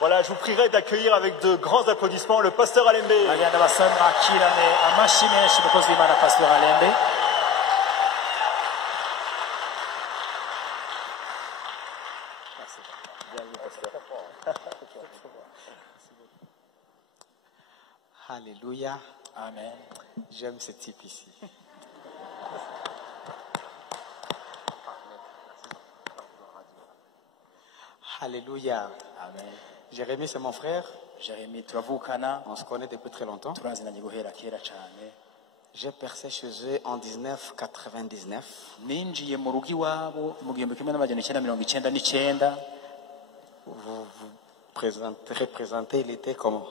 Voilà, je vous prierai d'accueillir avec de grands applaudissements le pasteur Alembe. bagenda basamwakirane amashyi menshi umukozi w'Imana Pastor Alembe. Alléluia. Amen. J'aime ce type ici. Alléluia. Amen. Jérémie, c'est mon frère. Jeremy turavukana, On se connaît depuis très longtemps. turazinanye guhera kera cyane. J'ai percé chez eux en 1999. Ninjiye mu rugo iwabo mu 1999. Vous représentez, il était comment?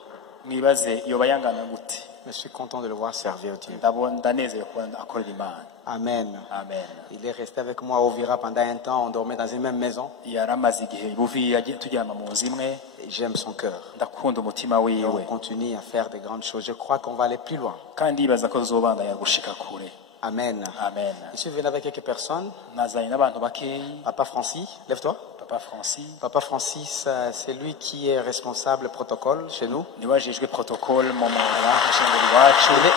Mwibaze yoba yangana gute. Je suis content de le voir servir Dieu. Ndanezerewe kuba akorera Imana. Amen. Amen. Il est resté avec moi au Vira pendant un temps. On dormait dans une même maison. Yaramaze igihe Buvira turyama mu nzu imwe. Et j'aime son cœur. Ndakunda umutima Et on wiwe. continue à faire de grandes choses. Je crois qu'on va aller plus loin. Kandi yibaza ko zobandanya gushika kure. Amen. Amen. Je suis venu avec quelques personnes. Nazanye n'abantu bakeyi. Papa Francis, lève-toi. Papa Francis Papa Francis, c'est lui qui est responsable protocole chez nous. niwe ajejwe protocole mu shengero iwacu.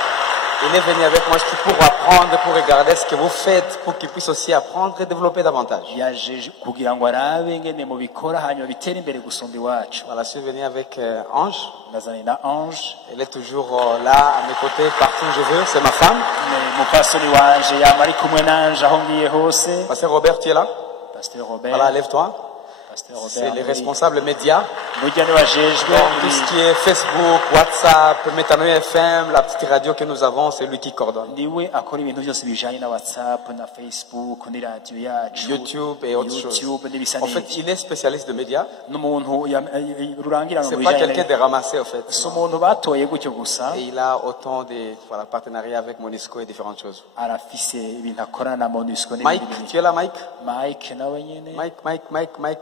Il est venu avec moi ici pour apprendre, pour regarder ce que vous faites, pour qu'il puisse aussi apprendre et développer davantage. Yaje kugira ngo arabe ngene mubikora hanyuma bitere imbere gusumba iwacu. Voilà, je suis venu avec Ange. Nazanye na Ange. Elle est toujours là, à mes côtés, partout où je veux. C'est ma femme. Umupastori wanje yama ari kumwe nanje aho ngiye hose. Pasteur Robert, tu es là? Pasteur Robert. Voilà, lève-toi. Pasteur Robert. C'est les responsables médias. Burya niwe ajejwe Donc, tout ce qui est Facebook, WhatsApp, Métanoï FM, la petite radio que nous avons, c'est lui qui coordonne. niwe akora ibintu byose bijanye na WhatsApp na Facebook ni radio yacu. YouTube et autres choses. YouTube n'ibisa En fait, il est spécialiste de médias. n'umuntu rurangirana C'est mu pas bijanye quelqu'un de ramassé, en fait. si umuntu batoye gutyo gusa Et il a autant de partenariats avec Monisco et différentes choses. arafise ibintu akorana na MONUSCO Mike, n'ibindi tu es là, Mike? Mike nawe nyene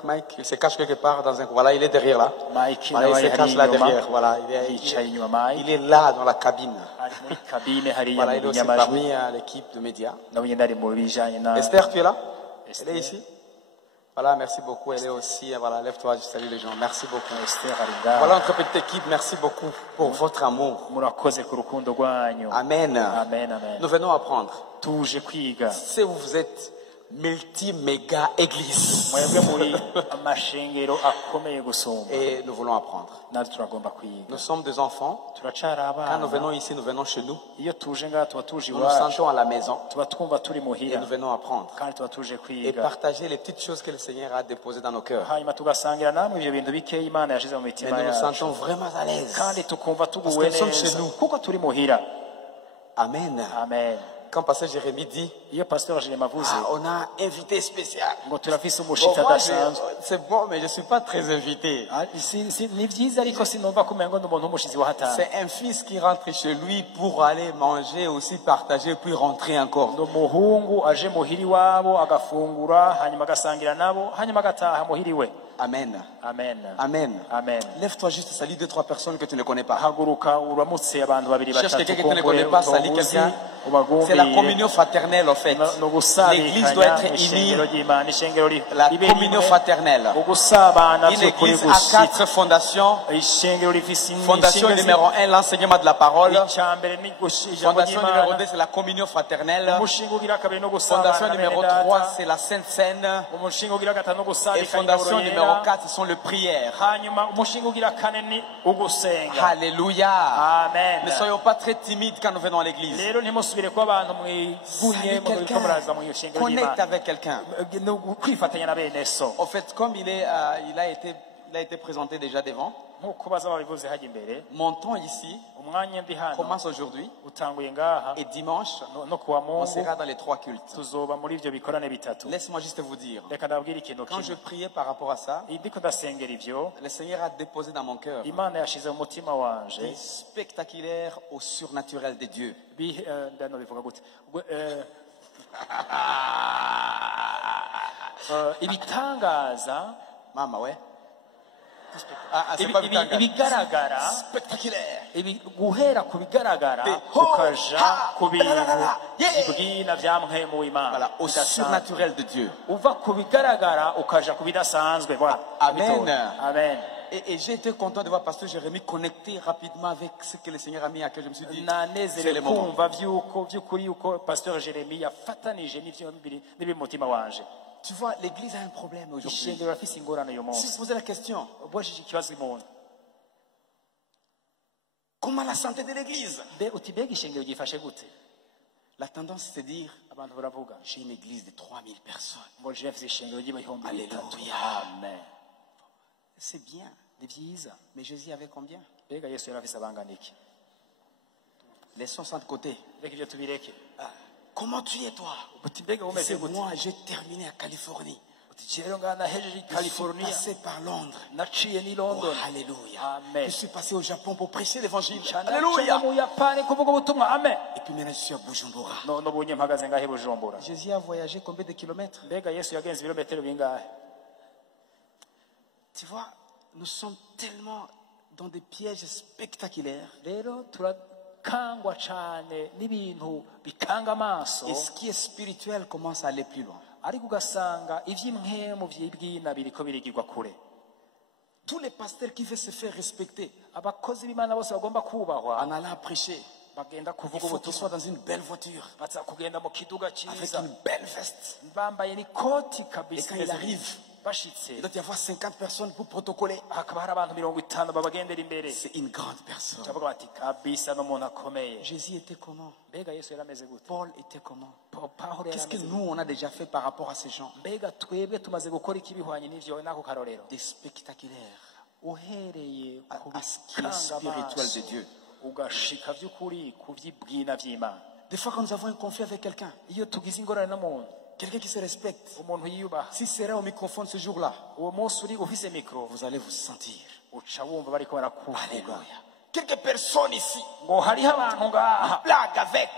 Mike. Il se cache quelque part dans un... Voilà, il est derrière là. Mike Voilà, il nawe se hari cache là inyuma derrière. Voilà, yicaye inyuma Mike il est là dans la cabine. ari muri kabine hariya Voilà, il est mu aussi nyamajwi parmi l'équipe de médias. nawe nyene ari mu bijanye na Esther, tu es là? Esther. Elle est ici? Voilà, merci beaucoup. Elle est aussi... Voilà, lève-toi, je salue les gens. Merci beaucoup. Esther ari ngaho. Voilà notre petite équipe. Merci beaucoup pour votre amour. murakoze ku rukundo rwanyu. Amen. Amen, amen. Nous venons apprendre. Tuje kwiga Si vous êtes multi-méga église. mwebwe muri amashengero akomeye gusumba Et nous voulons apprendre. natwe turagomba kwiga Nous sommes des enfants. turacari Quand nous venons abana ici, nous venons chez nous. iyo tuje ngaha tuba tuje Nous nous iwacu sentons à la maison. tuba twumva turi Et muhira nous venons apprendre. kandi tuba tuje Et kwiga partager les petites choses que le Seigneur a déposées dans nos cœurs. hanyuma tugasangira namwe ivyo bintu bikeya imana yashize mu Et mitima nous nous yacu sentons vraiment à l'aise. kandi tukumva tuguwe Parce que nous sommes neza chez nous. kuko turi muhira. Amen. Amen. Quand Pasteur Jérémie dit, iyo pasteur Jerema avuze on a invité spécial. ngo turafise Bon, umushitsi moi, adasanzwe c'est bon, mais je ne suis pas très invité. ni vyiza ariko sinumva kumengo ndi umuntu w'umushizi wa hatanu. C'est un fils qui rentre chez lui pour aller manger, aussi partager, puis rentrer encore. ndi umuhungu aje muhira iwabo agafungura hanyuma agasangira nabo hanyuma agataha muhira iwe. Amen. Amen. Amen. Amen. Lève-toi juste, salut 2-3 personnes que tu ne connais pas. haguruka uramutse abantu babiri Cherche batatu quelqu'un que tu ne kumbure connais pas, salut utobuzi quelqu'un. C'est la ubagumbiye communion fraternelle en fait. L'église doit être unie. La communion fraternelle. ugusabana Une by'ukuri église à gushitsa 4 fondations. ishengero rifise Fondation numéro 1, l'enseignement de la parole. icyambere ni ijambo Fondation numéro 2, ry'Imana. c'est la communion fraternelle. umushinga ugira kabiri no Fondation gusabana na numéro bene 3, data. c'est la Sainte Seine. umushinga ugira gatanu no Et gusabika fondation ingaburo numéro yera. 4, ce sont les prières. hanyuma umushinga ugira kane ni ugusenga. Alléluia. Amen. Ne soyons pas très timides quand nous venons à l'église. rero ntimusubire ko abantu mwigunye Salut mu quelqu'un. muraza mu ishengero Connecte ry'Imana. avec quelqu'un. No kwifatanya na bene so. En fait, comme il a été présenté déjà devant, nk'uko baza babivuze hajya imbere mon temps ici umwanya ndi hano commence aujourd'hui utanguye ngaha et dimanche, no kuwa on mungu sera dans les 3 cultes. tuzoba muri ivyo bikorane bitatu. Laisse-moi juste vous dire, reka ndabwira ikintu quand je kimwe priais par rapport à ça, ndiko ndasengera ivyo le Seigneur a déposé dans mon cœur imana yashize mu mutima wanje des spectaculaires au surnaturel de Dieu. ndano bivuga gute ibitangaza Maman, ouais. c'est pas bitangaza. ibigaragara Spectaculaire. guhera ku bigaragara Ho, ukaja ha, ku bintu darara, yeah. bibwina vya mpwemu w'Imana Voilà, au bidasanzwe. surnaturel de Dieu. uva ku bigaragara ukaja ku bidasanzwe. Voilà. Amen. Bitora. Amen. Et j'ai été content de voir Pasteur Jérémie connecter rapidement avec ce que le Seigneur a mis à cœur. Je me suis dit, c'est nanezerewe le moment. kumva by'ukuri yuko pasteur Jeremy yafatanije n'ivyo n'ibiri mu mutima wanje. Tu vois, l'Église a un problème aujourd'hui. ishengero rafise ingorane uyu Si munsi. se posait la question, ubajije ikibazo umuntu comment la santé de l'Église? uti mbega ishengero gifashe gute? La tendance, c'est de dire, abantu baravuga j'ai une église de 3000 personnes. ngo je mfise ishengero ry'ibihumbi bitatu. Alléluia. Amen. C'est bien. Ni vyiza. Mais Jésus avait combien? mbega yesu yari afise abangana iki? Laissons ça de côté. reka ivyo tubireke. Comment tu es, toi? uti mbega umeze C'est gute? moi, j'ai terminé à Californie. uti rero ngaha nahejeje i Je suis California, passé par Londres. naciye n'i Oh, London. alléluia. Amen. Je suis passé au Japon pour prêcher l'évangile. Naciye Alléluia. mu Yapani kuvuga ubutumwa. Amen. Et puis maintenant, je suis à Bujumbura. none ubunye mpagaze ngahe Bujumbura. Jésus a voyagé combien de kilomètres? mbega yesu yagenze ibirometero bingahe? Tu vois, nous sommes tellement dans des pièges spectaculaires. rero turakangwa cane n'ibintu bikanga amaso, Et ce qui est spirituel commence à aller plus loin. ariko ugasanga ivy'impwemu vy'ibwina biriko birigirwa kure. Tous les pasteurs qui veulent se faire respecter abakozi b'Imana bose bagomba kubahwa en allant prêcher, bagenda il kuvuga faut qu'ils soient ubutumwa, dans une belle voiture, baza kugenda mu kiduga avec ciza, une belle veste. bambaye n'ikoti Et kabisa. quand ils arrivent, bashitse il doit y avoir 50 personnes pour protocoler. hakaba hari abantu 50 babagendera imbere. C'est une grande personne. turavuga bati kabisa n'umuntu akomeye. Jésus était comment? mbega yesu yari ameze gute? Paul était comment? Pawulo yari Qu'est-ce que ameze gute? nous, on a déjà fait par rapport à ces gens? mbega twebwe tumaze gukora iki bihwanye n'ivyo n'ako karorero? Des spectaculaires. uhereye ku À ce qui est spirituel de Dieu. ugashika vy'ukuri ku vy'ibwina vy'Imana. Des fois, quand nous avons un conflit avec quelqu'un, iyo tugize ingorane n'umuntu, quelqu'un qui se respecte, umuntu yiyubaha, s'il serait au microphone ce jour-là, uwo munsi uri ufise mikro, vous allez vous sentir. uca wumva bariko barakuvuga Alléluia. Quelques personnes ici ngo hariho abantu ngaha blaguent avec.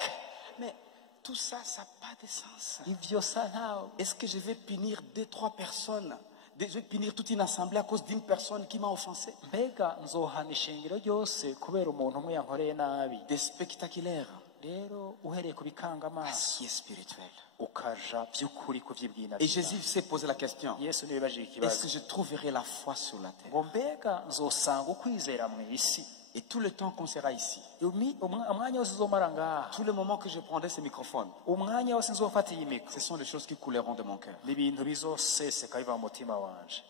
Mais tout ça, ça n'a pas de sens. ivyo sa ntawe. Est-ce que je vais punir 2-3 personnes? Je vais punir toute une assemblée à cause d'une personne qui m'a offensé? mbega nzohana ishengero ryose kubera umuntu umwe yankoreye nabi? Des spectaculaires. rero uhereye ku bikanga À amaso ce qui est spirituel. ukaja vy'ukuri ku vy'ibwina Et vy'Imana. Jésus s'est posé la question. yesu niwe yabajije Est-ce ikibazo que je trouverai la foi sur la terre? ngo mbega nzosanga ukwizera mw'isi? Et tout le temps qu'on sera ici, umwanya wose uzomara ngaha, tout le moment que je prendrai ce microphone, umwanya wose nzofata iyi mikro, ce sont des choses qui couleront de mon cœur. n'ibintu bizoseseka biva mu mutima wanje.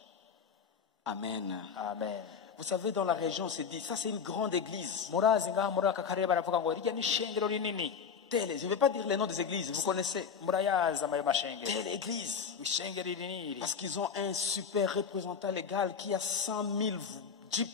Amen. Amen. Vous savez, dans la région, on s'est dit, ça c'est une grande église. murazi ngaha muri aka karere baravuga ngo rirya ni ishengero rinini. Telle, je ne vais pas dire les noms des églises, vous connaissez. murayazi amayo mashengero, Telle église. ishengero rinini Parce qu'ils ont un super représentant légal qui a 100 000 jeeps.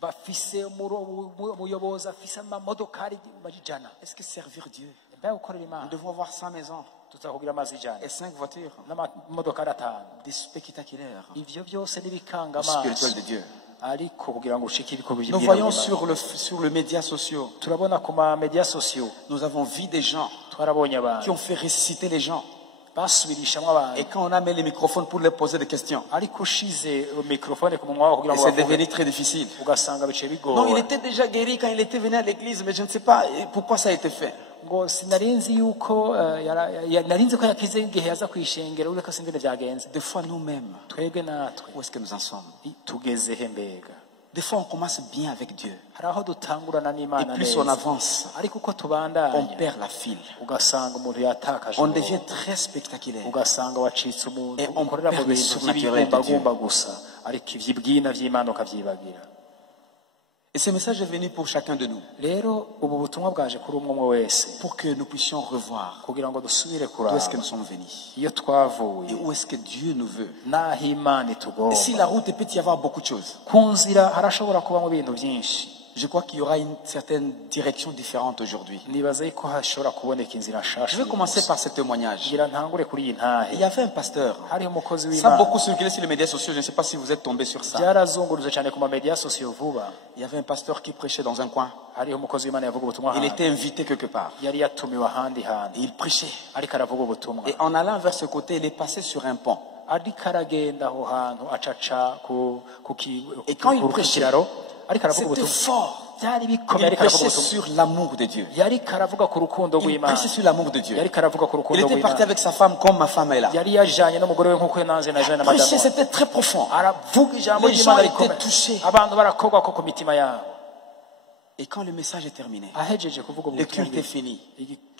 bafise umuyobozi afise amamodokari ijana. Est-ce que servir Dieu? mbega gukorera Nous Imana devons avoir 100 maisons tuzakugira amazi ijana et 5 voitures. n'amamodokari atanu. Des spectaculaires. ivyo byose n'ibikanga Au spirituel amaso, de Dieu. ariko kugira ngo ushike ibiko Nous voyons sur le média sociaux, turabona ku ma media sociaux, nous avons vu des gens twarabonye qui abantu ont fait ressusciter les gens. basubirishamwo abantu, Et quand on a mis les microphones pour leur poser des questions, ariko ushize mikrofone ku munwa wawe kugira et ngo c'est bavuge, devenu très difficile. ugasanga bice Non, il bigora. était déjà guéri quand il était venu à l'église, mais je ne sais pas pourquoi ça a été fait. ngo sinarinzi yuko narinzi ko yakize igihe yaza kwishengera, ureko singene vyagenze. Des fois nous-mêmes, twebwe natwe où est-ce que nous en sommes? tugeze he mbega? Des fois on commence bien avec Dieu. hari aho dutangurana Et n'Imana plus on neza, avance, ariko uko on tubandanya perd la file. ugasanga umuntu yatakaje On umurongo. devient très spectaculaire. ugasanga wacitse umuntu Et on ukorera mu perd le bintu surnaturel de by'ibigumbagumba gusa, ariko ivy'ibwina vy'Imana ukavyibagira. Et ce message est venu pour chacun de nous, rero ubu butumwa bwaje kuri umwe umwe wese pour que nous puissions revoir kugira ngo dusubire d'où est-ce que kuraba nous sommes venus iyo et twavuye où est-ce que Dieu nous veut. n'aho Imana Et itugomba. si la route, il peut y avoir beaucoup de choses. ku nzira harashobora kubamo ibintu byinshi. Je crois qu'il y aura une certaine direction différente aujourd'hui. nibaza ko hashobora kuboneka inzira nshasha. Je vais commencer par ce témoignage. ngira ntangure kuri iyi Il ntahe. y avait un pasteur. hariho umukozi Ça a w'Imana, beaucoup circulé sur les médias sociaux. Je ne sais pas si vous êtes tombé sur ça. byarazunguruje cyane ku ma media sociaux vuba. Il y avait un pasteur qui prêchait dans un coin. hariho umukozi w'Imana yavuga ubutumwa Il ahantu. était invité quelque part. yari yatumiwe ahandi Et hantu il prêchait. ariko aravuga ubutumwa. Et en allant vers ce côté, il est passé sur un pont. ariko aragenda aho hantu acaca Et quand il ku prêchait, kiraro ariko aravuga c'était ubutumwa fort. byari bikomeye Il ariko aravuga prêchait ubutumwa sur l'amour de Dieu. yariko aravuga ku rukundo Il rw'Imana prêchait sur l'amour de Dieu. yariko aravuga ku Il rukundo était parti rw'Imana avec sa femme comme ma femme est là. yari yajanye n'umugore we nk'uko nanze naje na Prêcher, madamu c'était très profond. aravuga ijambo Les gens ry'Imana étaient rikomeye touchés. abantu barakogwa ko ku mitima yabo Et quand le message est terminé, ahejeje kuvuga le ubutumwa culte est fini.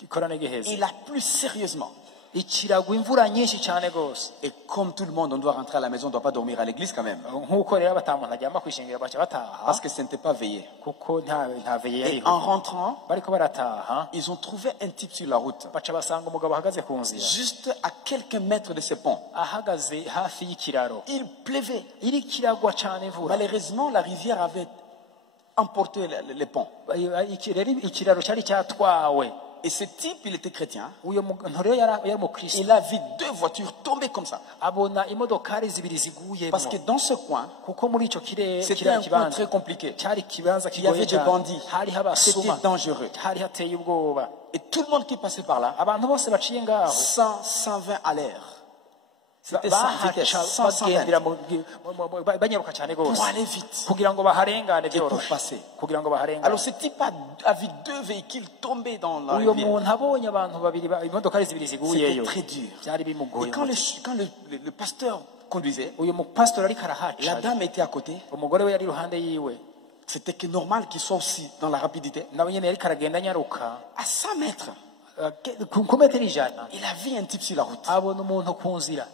ikorane giheze Il a plu sérieusement. ikiragwa imvura nyinshi cyane gose Et comme tout le monde, on doit rentrer à la maison, on ne doit pas dormir à l'église quand même. nk'uko rero batamuntu aryama kwishengera baca bataha Parce que ce n'était pas veillé. kuko nta veye Et yariho en rentrant, bariko barataha ils ont trouvé un type sur la route, baca basanga umugabo ahagaze ku nzira juste à quelques mètres de ce pont. ahagaze hafi y'ikiraro Il pleuvait. iri kiragwa cyane imvura Malheureusement, la rivière avait emporté le pont. ikiraro cyari cyatwawe Et ce type, il était chrétien. uyo muntu rero yari umukristo Il a vu deux voitures tomber comme ça. abona imodokari zibiri ziguyemo Parce que dans ce coin, kuko muri ico c'était un coin kibanza très compliqué. cyari ikibanza Il y avait kigoye des cyane bandits. hariho abasuma C'était dangereux. hari hateye ubwoba Et tout le monde qui passait par là, abantu bose baciye ngaho 100, 120 à l'heure. C'était 100 vitesse, bahaca 100, 120. bagendera banyaruka cyane Pour gose aller vite. kugira ngo baharengane Et pour byoroshe passer. kugira ngo baharengane Alors ce type a vu deux véhicules tomber dans la uyo rivière. muntu abonye abantu babiri imodokari zibiri C'était ziguyeyo très dur. byari Et bimugoye quand le pasteur conduisait, uyu mupasitori ariko la arahaca dame était à côté. umugore we yari iruhande yiwe C'était que normal qu'il soit aussi dans la rapidité. nawe nyene yariko aragenda anyaruka À 100 mètres, ku metero ijana il a vu un type sur la route abona umuntu ku nzira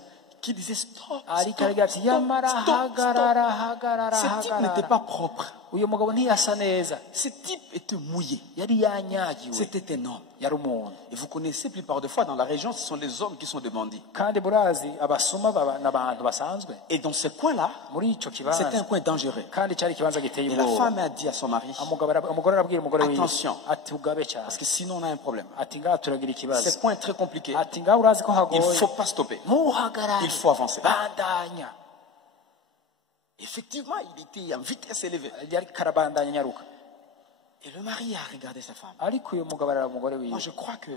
qui disait stop, ariko stop, aragira ati stop, yamara stop, stop. hagarara hagarara Ce type n'était hagarara pas propre. uyu mugabo ntiyasa neza Ce type était mouillé. yari yanyagiwe C'était un homme. yari umuntu Et vous connaissez, plupart des fois, dans la région, ce sont les hommes qui sont des bandits. kandi burazi abasuma n'abantu basanzwe Et dans ce coin-là, muri ico c'était kibanza un coin dangereux. kandi cyari ikibanza giteye Et la ubwoba femme a dit à son mari, umugore arabwira umugore wiwe Attention. ati ugabe cyane parce que sinon on a un problème. ati ngaha turagira ikibazo Ce coin est très compliqué. ati ngaha urazi ko Il ne hagoye faut pas stopper. ntuhagarare Il faut avancer. bandanya Effectivement, il était en vitesse élevée. yari karabandanya nyaruka Et le mari a regardé sa femme. ariko uyu mugabo araraba umugore Moi, wiwe je crois que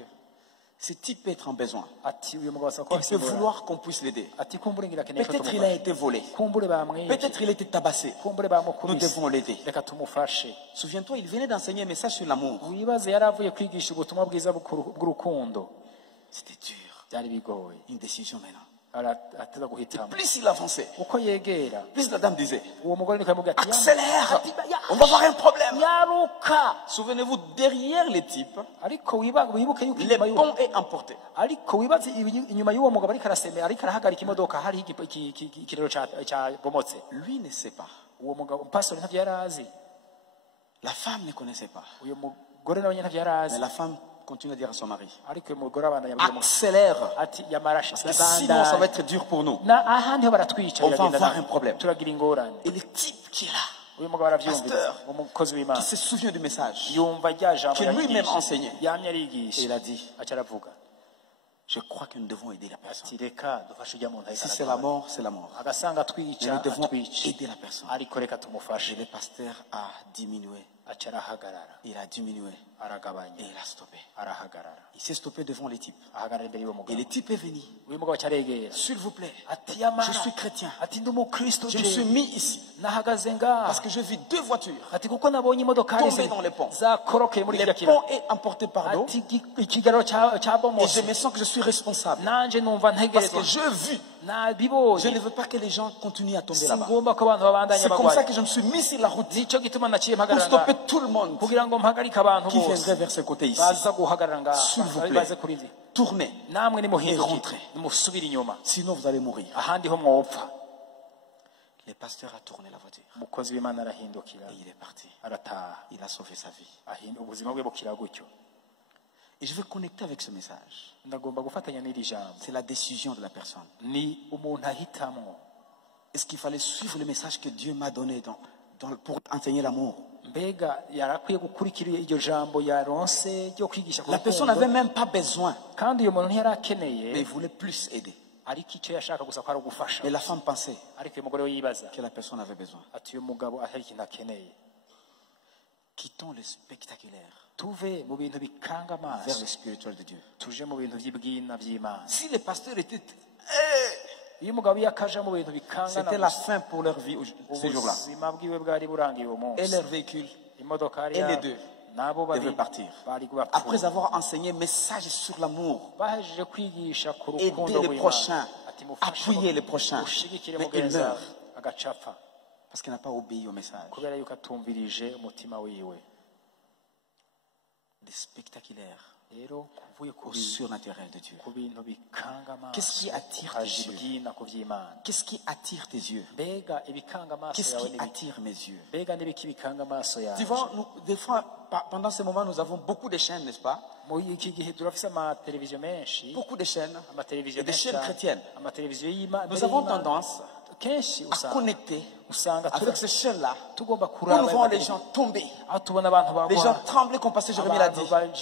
ce type peut être en besoin. ati uyu mugabo asaba ko Il peut afise ingorane. vouloir qu'on puisse l'aider. ati kumbure ngira akeneye ko Peut-être il a tumufasha été volé. kumbure bamwibye Peut-être il a été tabassé. kumbure Nous bamukubise devons l'aider. reka tumufashe Souviens-toi, il venait d'enseigner un message sur l'amour. wibaze yari avuye kwigisha ubutumwa bwiza bw'urukundo C'était dur. byari bigoye Une décision maintenant. ateza guhitamo Plus il avançait, uko yegera plus la dame disait, uwo mugore niko yamubwira ati accélère, on va avoir un problème. nyaruka Souvenez-vous, derrière les types, ariko wibuke yuko le inyuma y'uwo pont est emporté. ariko wibaze inyuma y'uwo mugabo ariko arasemera ariko arahagarika imodoka hariho ikirero cyabomotse Lui ne sait pas. uwo mugabo pastor ntavyo yari azi La femme ne connaissait pas. uyu mugore nawe ntavyo yari Mais azi la femme continue à dire à son mari, ariko uyu mugore abandanya abwira umugabo accélère. ati yamarasha Parce que sinon, ça va être dur pour nous. ahandi ho baratwica On va biragenda avoir nabi. un problème. turagira ingorane Et le type qui est là, uyu mugabo aravyumvira Pasteur, umukozi w'Imana qui se souvient du message, yumva rya jambo que lui-même yabigisha. enseignait. yamye et arigisha il a dit, aca aravuga je crois que nous devons aider la personne. ati reka dufashe ujya muntu Si c'est la mort, c'est la mort. agasanga Mais atwica nous devons atwica aider la personne. ariko reka Et tumufashe le pasteur a diminué. aca arahagarara Il a diminué. Et aragabanya il a stoppé. arahagarara Il s'est stoppé devant les types. ahagarara imbere y'uwo Et mugabo les types est venu. uyu mugabo aca aregera S'il vous plaît, ati yamara je suis chrétien. ati ndi umukristo Je me suis je mis ici nahagaze ngaha parce que je vis deux voitures. ati kuko nabonye imodoka Tombé dans les ponts. zakorokeye muri Le iryo kiraro pont est emporté par l'eau. ati ikigaro Et je cyabomotse me sens que je suis responsable. nanje numva Parce ntegerezwa que je vis. Je nabibonye ne veux pas que les gens continuent à tomber là-bas. singomba ko abantu babandanya C'est comme ça bagwaye que je me suis mis sur la route nicyo gituma naciye pour mpagarara stopper ngaha tout le monde kugira ngo mpagarike abantu qui bose viendrait vers ce côté ici. baza guhagarara S'il vous ngaha plaît. baze kuri izi Tournez. namwe Et nimuhinduke rentrez. nimusubire inyuma Sinon, vous allez mourir. ahandi ho mwopfa Le pasteur a tourné la voiture. umukozi w'Imana arahindukira Et il est parti. arataha Il a sauvé sa vie. ubuzima bwe bukira gutyo Et je veux connecter avec ce message. ndagomba gufatanya n'iri jambo C'est la décision de la personne. ni umuntu ahitamo Est-ce qu'il fallait suivre le message que Dieu m'a donné pour enseigner l'amour? mbega yarakwiye gukurikira iryo jambo yaronse ryo kwigisha ku La personne n'avait rukundo même pas besoin, kandi uyu muntu ntiyari mais akeneye il voulait plus aider. ariko icyo yashaka gusa ko ari ugufasha Mais la femme pensait ariko uyu mugore we yibaza que la personne avait besoin. ati uyu mugabo atari ikintu akeneye Quittons le spectaculaire tuve mu bintu bikanga vers amaso le spirituel de Dieu. tuje mu bintu by'ibwina by'Imana Si le pasteur était iyo umugabo yakaja mu bintu bikangana c'était la fin pour leur vie ces jours-là. ubuzima bwiwe bwari burangiye uwo Et munsi leur véhicule, imodoka et les deux nabo devaient partir. bari Après avoir enseigné message sur l'amour, bahejeje kwigisha ku aider rukundo les prochains, ati mufashe appuyer les prochains, ushigikire mais il mugenza meurt agacapfa parce qu'il n'a pas obéi au message. kubera yuko atumvirije umutima wiwe Des spectaculaires rero kuvuye au surnaturel de Dieu. ku bintu bikanga amaso Qu'est-ce qui attire tes ukaja yeux? ibyina ku by'Imana Qu'est-ce qui attire tes yeux? mbega ibikanga amaso Qu'est-ce yawe qui n'ibiki attire mes yeux? mbega n'ibiki bikanga amaso yawe Tu vois, des fois, pendant ce moment, nous avons beaucoup de chaînes, n'est-ce pas? muri iki gihe turafise amateleviziyo menshi Beaucoup de chaînes. amateleviziyo Et des menshi chaînes cyane. chrétiennes. amateleviziyo y'Imana Nous avons tendance kenshi à connecter usanga avec ces chaînes-là. tugomba Où nous voyons les kuraba gens tomber, aho tubona abantu les gens bagwa trembler comme pasteur Jérémie l'a dit.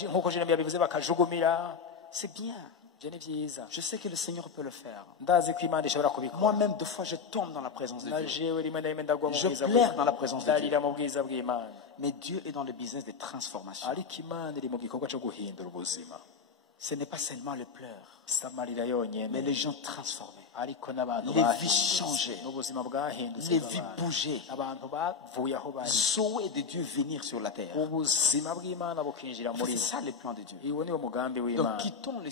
nk'uko Jeremiya yabivuze bakajugumira C'est bien. ibyo ni byiza Je sais que le Seigneur peut le faire. ndazi ko Imana ishobora kubikora Moi-même, deux fois, je tombe dans la présence de na Dieu. jewe rimwe na rimwe ndagwa mu Je bwiza pleure dans la présence de Dieu. ndarira mu bwiza bw'Imana Mais Dieu est dans le business de transformation. ariko Imana iri mu gikorwa cyo guhindura ubuzima Ce n'est pas seulement le pleurs, si amarira yonyine mais les gens transformés, ariko n'abantu les vies bahindutse changées, n'ubuzima bwahindutse les bw'abantu. vies bougées, abantu bavuye aho bari Zoé de Dieu venir sur la terre. ubuzima bw'Imana bukinjira muri C'est bo ça le plan de Dieu. iwo niwo mugambi Donc w'Imana quittons les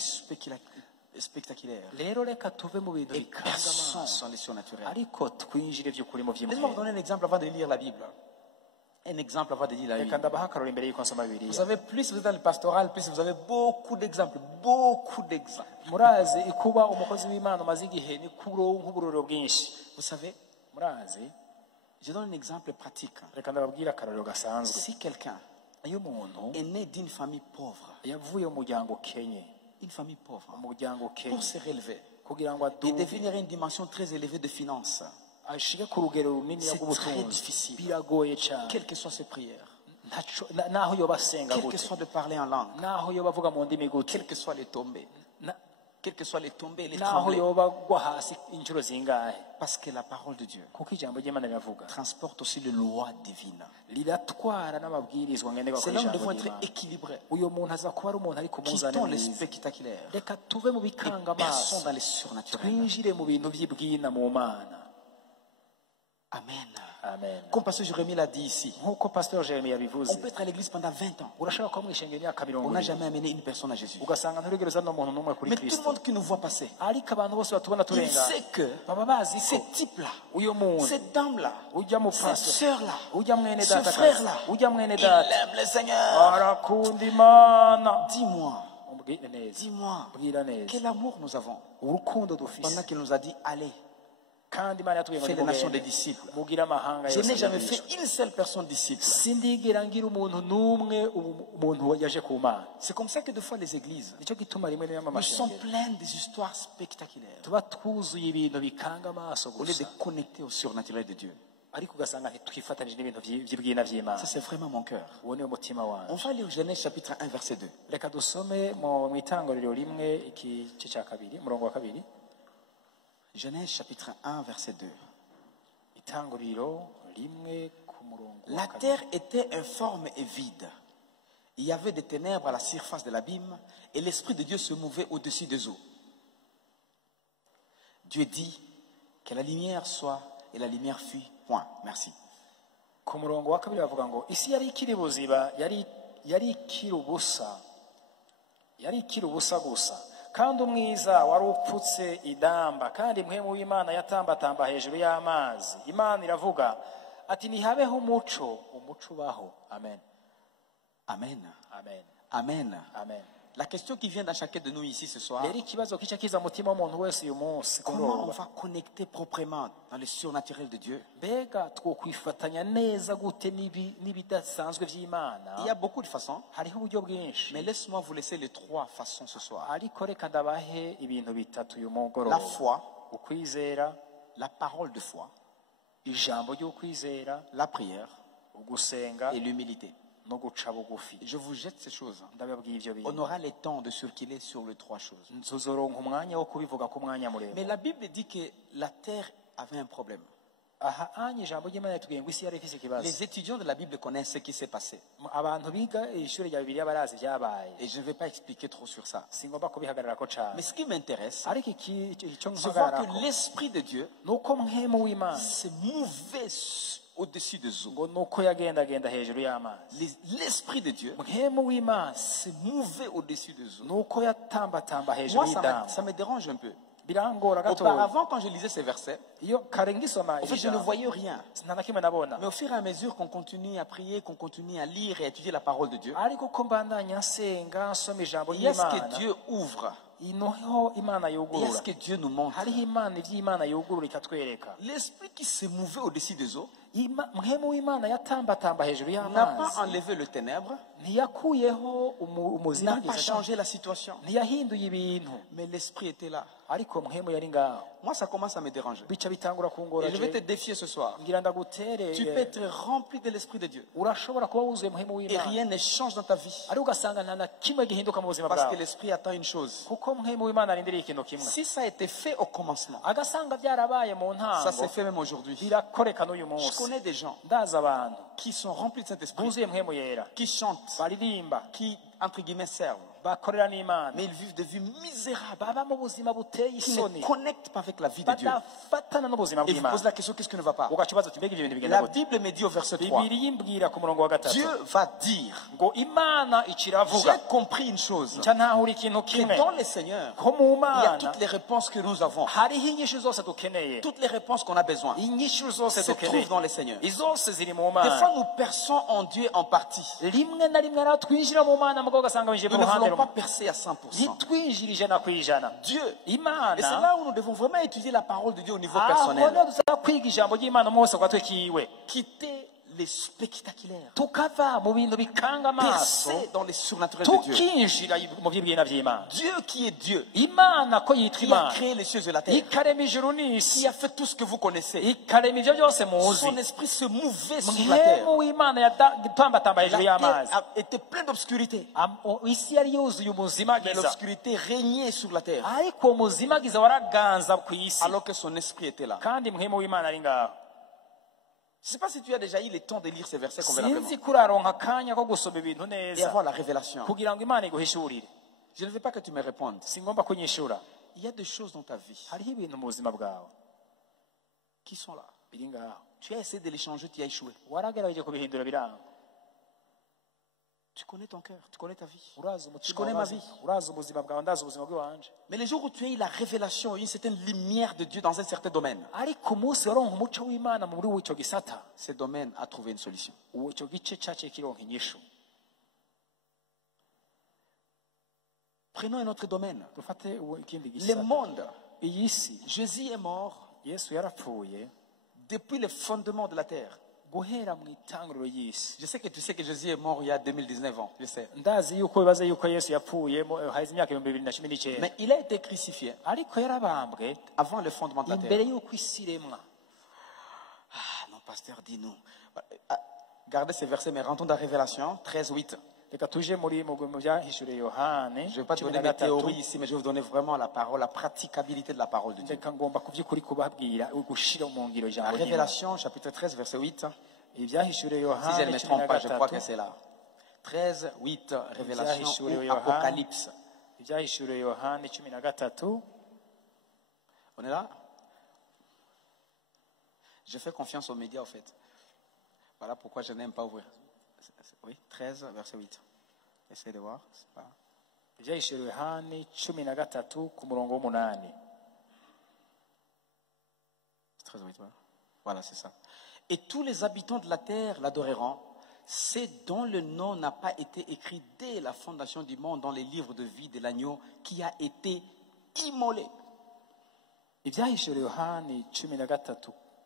spectaculaires. rero reka tuve mu bintu Et bikanga passons amaso dans les surnaturels. ariko twinjire by'ukuri mu Laissez-moi vous by'imana donner un exemple avant de lire la Bible. Un exemple avant de lire la reka Bible. ndabaha akarori imbere y'uko nsoma Vous bibiliya savez, plus vous êtes dans le pastoral, plus vous avez beaucoup d'exemples. Beaucoup d'exemples. murazi kuba umukozi w'Imana umaze igihe ni kuronka uburorero bwinshi Vous savez, murazi je donne un exemple pratique. reka ndababwira akarorero gasanzwe Si quelqu'un iyo umuntu est né d'une famille pauvre, yavuye mu muryango ukenye une famille pauvre, umuryango ukenye pour se relever kugira ngo et aduge devenir une dimension très élevée de finances, ashike ku rugero runini C'est très rw'ubutunzi difficile. biragoye cyane quelles que soient ses prières, naho yoba asenga quel que gute soit de parler en langue, naho yoba avuga mu ndimi gute quelles que soient les tombées, na- quelles que soient les tombées et les naho tremblées, yoba agwa hasi inshuro zingahe parce que la parole de Dieu kuko ijambo ry'Imana riravuga transporte aussi les lois divines. riratwara n'amabwirizwa ngenerwa C'est ku là où nous ijambo devons être ry'Imana équilibrés. uyu muntu aza kuba ari umuntu ari ku munzani Quittons les mwiza spectaculaires reka tuve mu bikanga et passons amaso dans les surnaturels. twinjire mu bintu by'ibwina mu mana Amen. amen Comme pasteur Jérémie l'a dit ici, nk'uko pasteur Jeremiya yabivuze on peut être à l'église pendant 20 ans. urashobora kuba mwishengera imyaka mirongo On n'a ibiri jamais amené une personne à Jésus. ugasanga nturegereza n'umuntu n'umwe kuri Mais tout le kristo monde qui nous voit passer, ariko abantu bose batubona il turenga sait que baba bazi ko ces types-là, uyu muntu cette dame-là, ujya mu cette pastor sœur-là, ujya mwene ce data frère-là, ujya mwene il data aime le Seigneur. arakunda imana Dis-moi, umbwire neza dis-moi, bwira neza quel amour nous avons urukundo pendant dufise qu'il nous a dit, allez, kandi imana yatubwiye ngo fais les nations des nimugende disciples. mugire amahanga Je n'ai yose jamais y'abigishwa. fait une seule personne disciple. sindigera ngira umuntu n'umwe umuntu yaje ku mana C'est comme ça que des fois les églises, nicyo gituma rimwe na rimwe nous sommes amashengero pleines des histoires spectaculaires. tuba twuzuye ibintu bikanga amaso Au lieu de gusa connecter au surnaturel de Dieu. ariko ugasanga ntitwifatanije n'ibintu by'ibwina by'imana Ça, c'est vraiment mon cœur. uwo niwo mutima On wanjye va lire Genèse chapitre 1, verset 2. reka dusome mu itangiriro rimwe igice cya kabiri umurongo wa kabiri Genèse chapitre 1, verset 2. itangiriro rimwe ku murongo wa La kabiri terre était informe et vide. Il y avait des ténèbres à la surface de l'abîme et l'Esprit de Dieu se mouvait au-dessus des eaux. Dieu dit que la lumière soit et la lumière fut. Point. Merci. ku murongo wa kabiri bavuga ngo isi yari ikiri buziba yari ikiri ubusa gusa kandi umwiza wari upfutse idamba kandi mpwemu w'Imana yatambatamba hejuru y'amazi Imana iravuga ati ntihabeho umuco ubaho amen Amen. amen Amen. amen La question qui vient dans chacun de nous ici ce soir, rero ikibazo kica kiza mu mutima w'umuntu wese uyu munsi comment on va connecter proprement dans le surnaturel de Dieu? mbega twokwifatanya neza gute n'ibidasanzwe by'Imana Il y a beaucoup de façons, hariho uburyo bwinshi mais laisse-moi vous laisser les trois façons ce soir. ariko reka ndabahe ibintu bitatu uyu La mugoroba foi, ukwizera la parole de foi, ijambo ry'ukwizera la prière ugusenga et l'humilité. no guca bugufi Je vous jette ces choses. ndababwiye ibyo On bintu aura le temps de circuler sur les trois choses. tuzoronka umwanya wo kubivuga ku mwanya Mais muremure la Bible dit que la terre avait un problème. aha anye ijambo ry'Imana ritubwiye ngo isi yari ifise ikibazo. Les étudiants de la Bible connaissent ce qui s'est passé. Abantu biga ishuri rya Bibiliya barazi ibyabaye. Et je ne vais pas expliquer trop sur ça. Singomba kubihagararako cane. Mais ce qui m'intéresse, Ariko icyo je vois mpagararako que l'Esprit de Dieu nuko mpemu w'Imana se mouvait au-dessus des eaux. ngo nuko yagendagenda hejuru y'amazi. L'Esprit de Dieu Mpemu w'Imana se mouvait au-dessus des eaux. nuko yatambatamba hejuru Moi, y'idamba. ça me dérange un peu. Birangora gatoya. Auparavant, quand je lisais ces versets, Iyo kare ngisoma en fait, je ne voyais rien. nta na kimwe nabona. Mais au fur et à mesure qu'on continue à prier, qu'on continue à lire et à étudier la parole de Dieu, ariko ko mbandanya nsenga nsoma ijambo il y a ce ry'Imana que Dieu ouvre. inoho Imana Il y a yugurura. ce que Dieu nous montre. Hariho Imana iby'Imana yugurura ikatwereka. L'Esprit qui se mouvait au-dessus des eaux Mpemu w'Imana yatambatamba hejuru n'a pas y'amazi enlevé le ténèbre, ntiyakuyeho n'a pas umuzima changé la situation. ntiyahinduye ibintu Mais l'Esprit était là. ariko mpemu yari ngaho. Moi, ça commence à me déranger. Bica bitangura kungora Et je vais te je défier ce soir. ngira ndagutere Tu peux être rempli de l'Esprit de Dieu. urashobora kuba wuzuye mpemu Et w'Imana rien ne change dans ta vie. ariko ugasanga nta na kimwe gihinduka mu buzima Parce que bwawe l'Esprit attend une chose. kuko mpemu w'Imana arindiriye ikintu kimwe. Si ça a été fait au commencement, Agasanga byarabaye mu ça s'est ntango fait même aujourd'hui. birakoreka n'uyu Je munsi. connais des gens Ndazi abantu qui sont remplis de Saint-Esprit, buzuye mpemu yera qui chantent, baririmba qui, entre guillemets, servent. bakorera n'Imana Mais ils vivent des vies misérables. baba mu buzima buteye Qui ne isoni connectent pas avec la vie de Dieu. badafatana n'ubuzima Et vous bw'Imana. posez la question, qu'est-ce qui ne va pas? ugakibaza uti mbega ibyo bintu bigenda La gute? Bible me dit au verset 3, Bibiri yimbwira ku murongo wa gatatu Dieu va dire, ngo Imana ikiravuga j'ai compris une chose, nca ntahura ikintu que kimwe dans le Seigneur, ko mu il y a Mana toutes les réponses que nous avons. hariho inyishu zose dukeneye. Toutes les réponses qu'on a besoin Inyishu zose se dukeneye trouvent dans le Seigneur. Des izose ziri mu fois, Mana. nous perçons en Dieu en partie. rimwe na rimwe rero twinjira mu Mana mugabo ugasanga winjiye Nous mu ne ruhande voulons pas rumwe percer à 100%. ntitwinjira ijana ku ijana. Dieu. Et c'est Imana là où nous devons vraiment étudier la parole de Dieu au niveau aho personnel. niho dusaba kwiga ijambo ry'Imana mose kwa twekiwe Quitter les spectaculaires. tukava mu bintu bikanga amaso Percer dans les surnaturels de Dieu. tukinjira mu by'ibwina by'Imana. Dieu qui est Dieu, Imana ko yitwa qui a Imana créé les cieux et la terre, ikarema ijuru qui n'isi a fait tout ce que vous connaissez. ikarema ibyo byose muzi. Son esprit se mouvait sur la terre. mpemu w'Imana yatambatamba La hejuru terre y'amazi. était pleine d'obscurité. Isi yari yuzuye Mais umuzimagiza l'obscurité régnait sur la terre. ariko uwo muzimagiza waraganza ku isi Alors que son esprit était là. kandi mpemu w'Imana ari ngaho. Je ne sais pas si tu as déjà eu le temps de lire ces versets convenablement sinzi kuraronka akanya ko gusoma ibintu et neza avoir la révélation. kugira ngo Imana iguhishurire. Je ne veux pas que tu me répondes. singomba kunyishura. Il y a des choses dans ta vie hariho ibintu mu buzima bwawe qui sont là. biri ngaho Tu as essayé de les changer, tu as échoué. waragerageje kubihindura biranga. Tu connais ton cœur, tu connais ta vie. urazi Je umutima connais ma wawe, vie. urazi ubuzima bwawe, ndazi ubuzima bw'iwanje. Mais les jours où tu as eu la révélation, une certaine lumière de Dieu dans un certain domaine, ariko umunsi waronka umuco w'Imana muri w'icyo gisata ce domaine a trouvé une solution. icyo gice cyaciye kironka inyishu. Prenons un autre domaine. dufate ikindi Le gisata. monde. iyi si Jésus est mort Yesu yarapfuye depuis le fondement de la terre. guhera mu itangiriro y'isi. Je sais que tu sais que Jésus est mort il y a 2019 ans. Je sais. ndazi yuko bibaza yuko Yesu yapfuye haheze imyaka 2019 Mais il a été crucifié ariko yarabambwe avant le fondement de la imbere terre. y'uko isi iremwa. Ah non, pasteur, dis-nous. Gardez ces versets, mais rentrons dans la Révélation 13, 8. reka tuje mu byahishuriye Yohane Je ne vais pas te donner mes théories ici, mais je vais vous donner vraiment la parole, la praticabilité de la parole de Dieu. reka ngomba kuby'ukuri kubabwira gushyira mu ngiro La ijambo ry'Imana. Révélation, chapitre 13, verset 8. ibyahishuriye Si je ne Yohane me 13 trompe pas, je crois que c'est là. 13, 8, Révélation ou Apocalypse. ibyahishuriye Yohane 13. On est là? Je fais confiance aux médias, en fait. Voilà pourquoi je n'aime pas ouvrir. Oui, 13, verset 8. Essayez de voir. C'est pas... ibyahishuriye Yohane 13 ku murongo w'8. 13, 8, voilà, c'est ça. Et tous les habitants de la terre l'adoreront, c'est dont le nom n'a pas été écrit dès la fondation du monde dans les livres de vie de l'agneau qui a été immolé. ibyahishuriye Yohane 13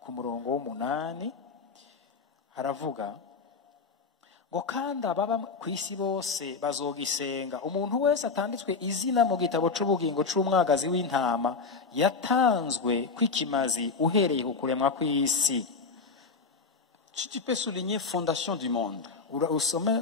ku murongo w'8 haravuga ngo kandi ababa ku isi bose bazogisenga umuntu wese atanditswe izina mu gitabo c'ubugingo c'umwagazi w'intama yatanzwe kw'ikimazi uhereye ku kuremwa kw'isi. Tu peux souligner fondation du monde. usome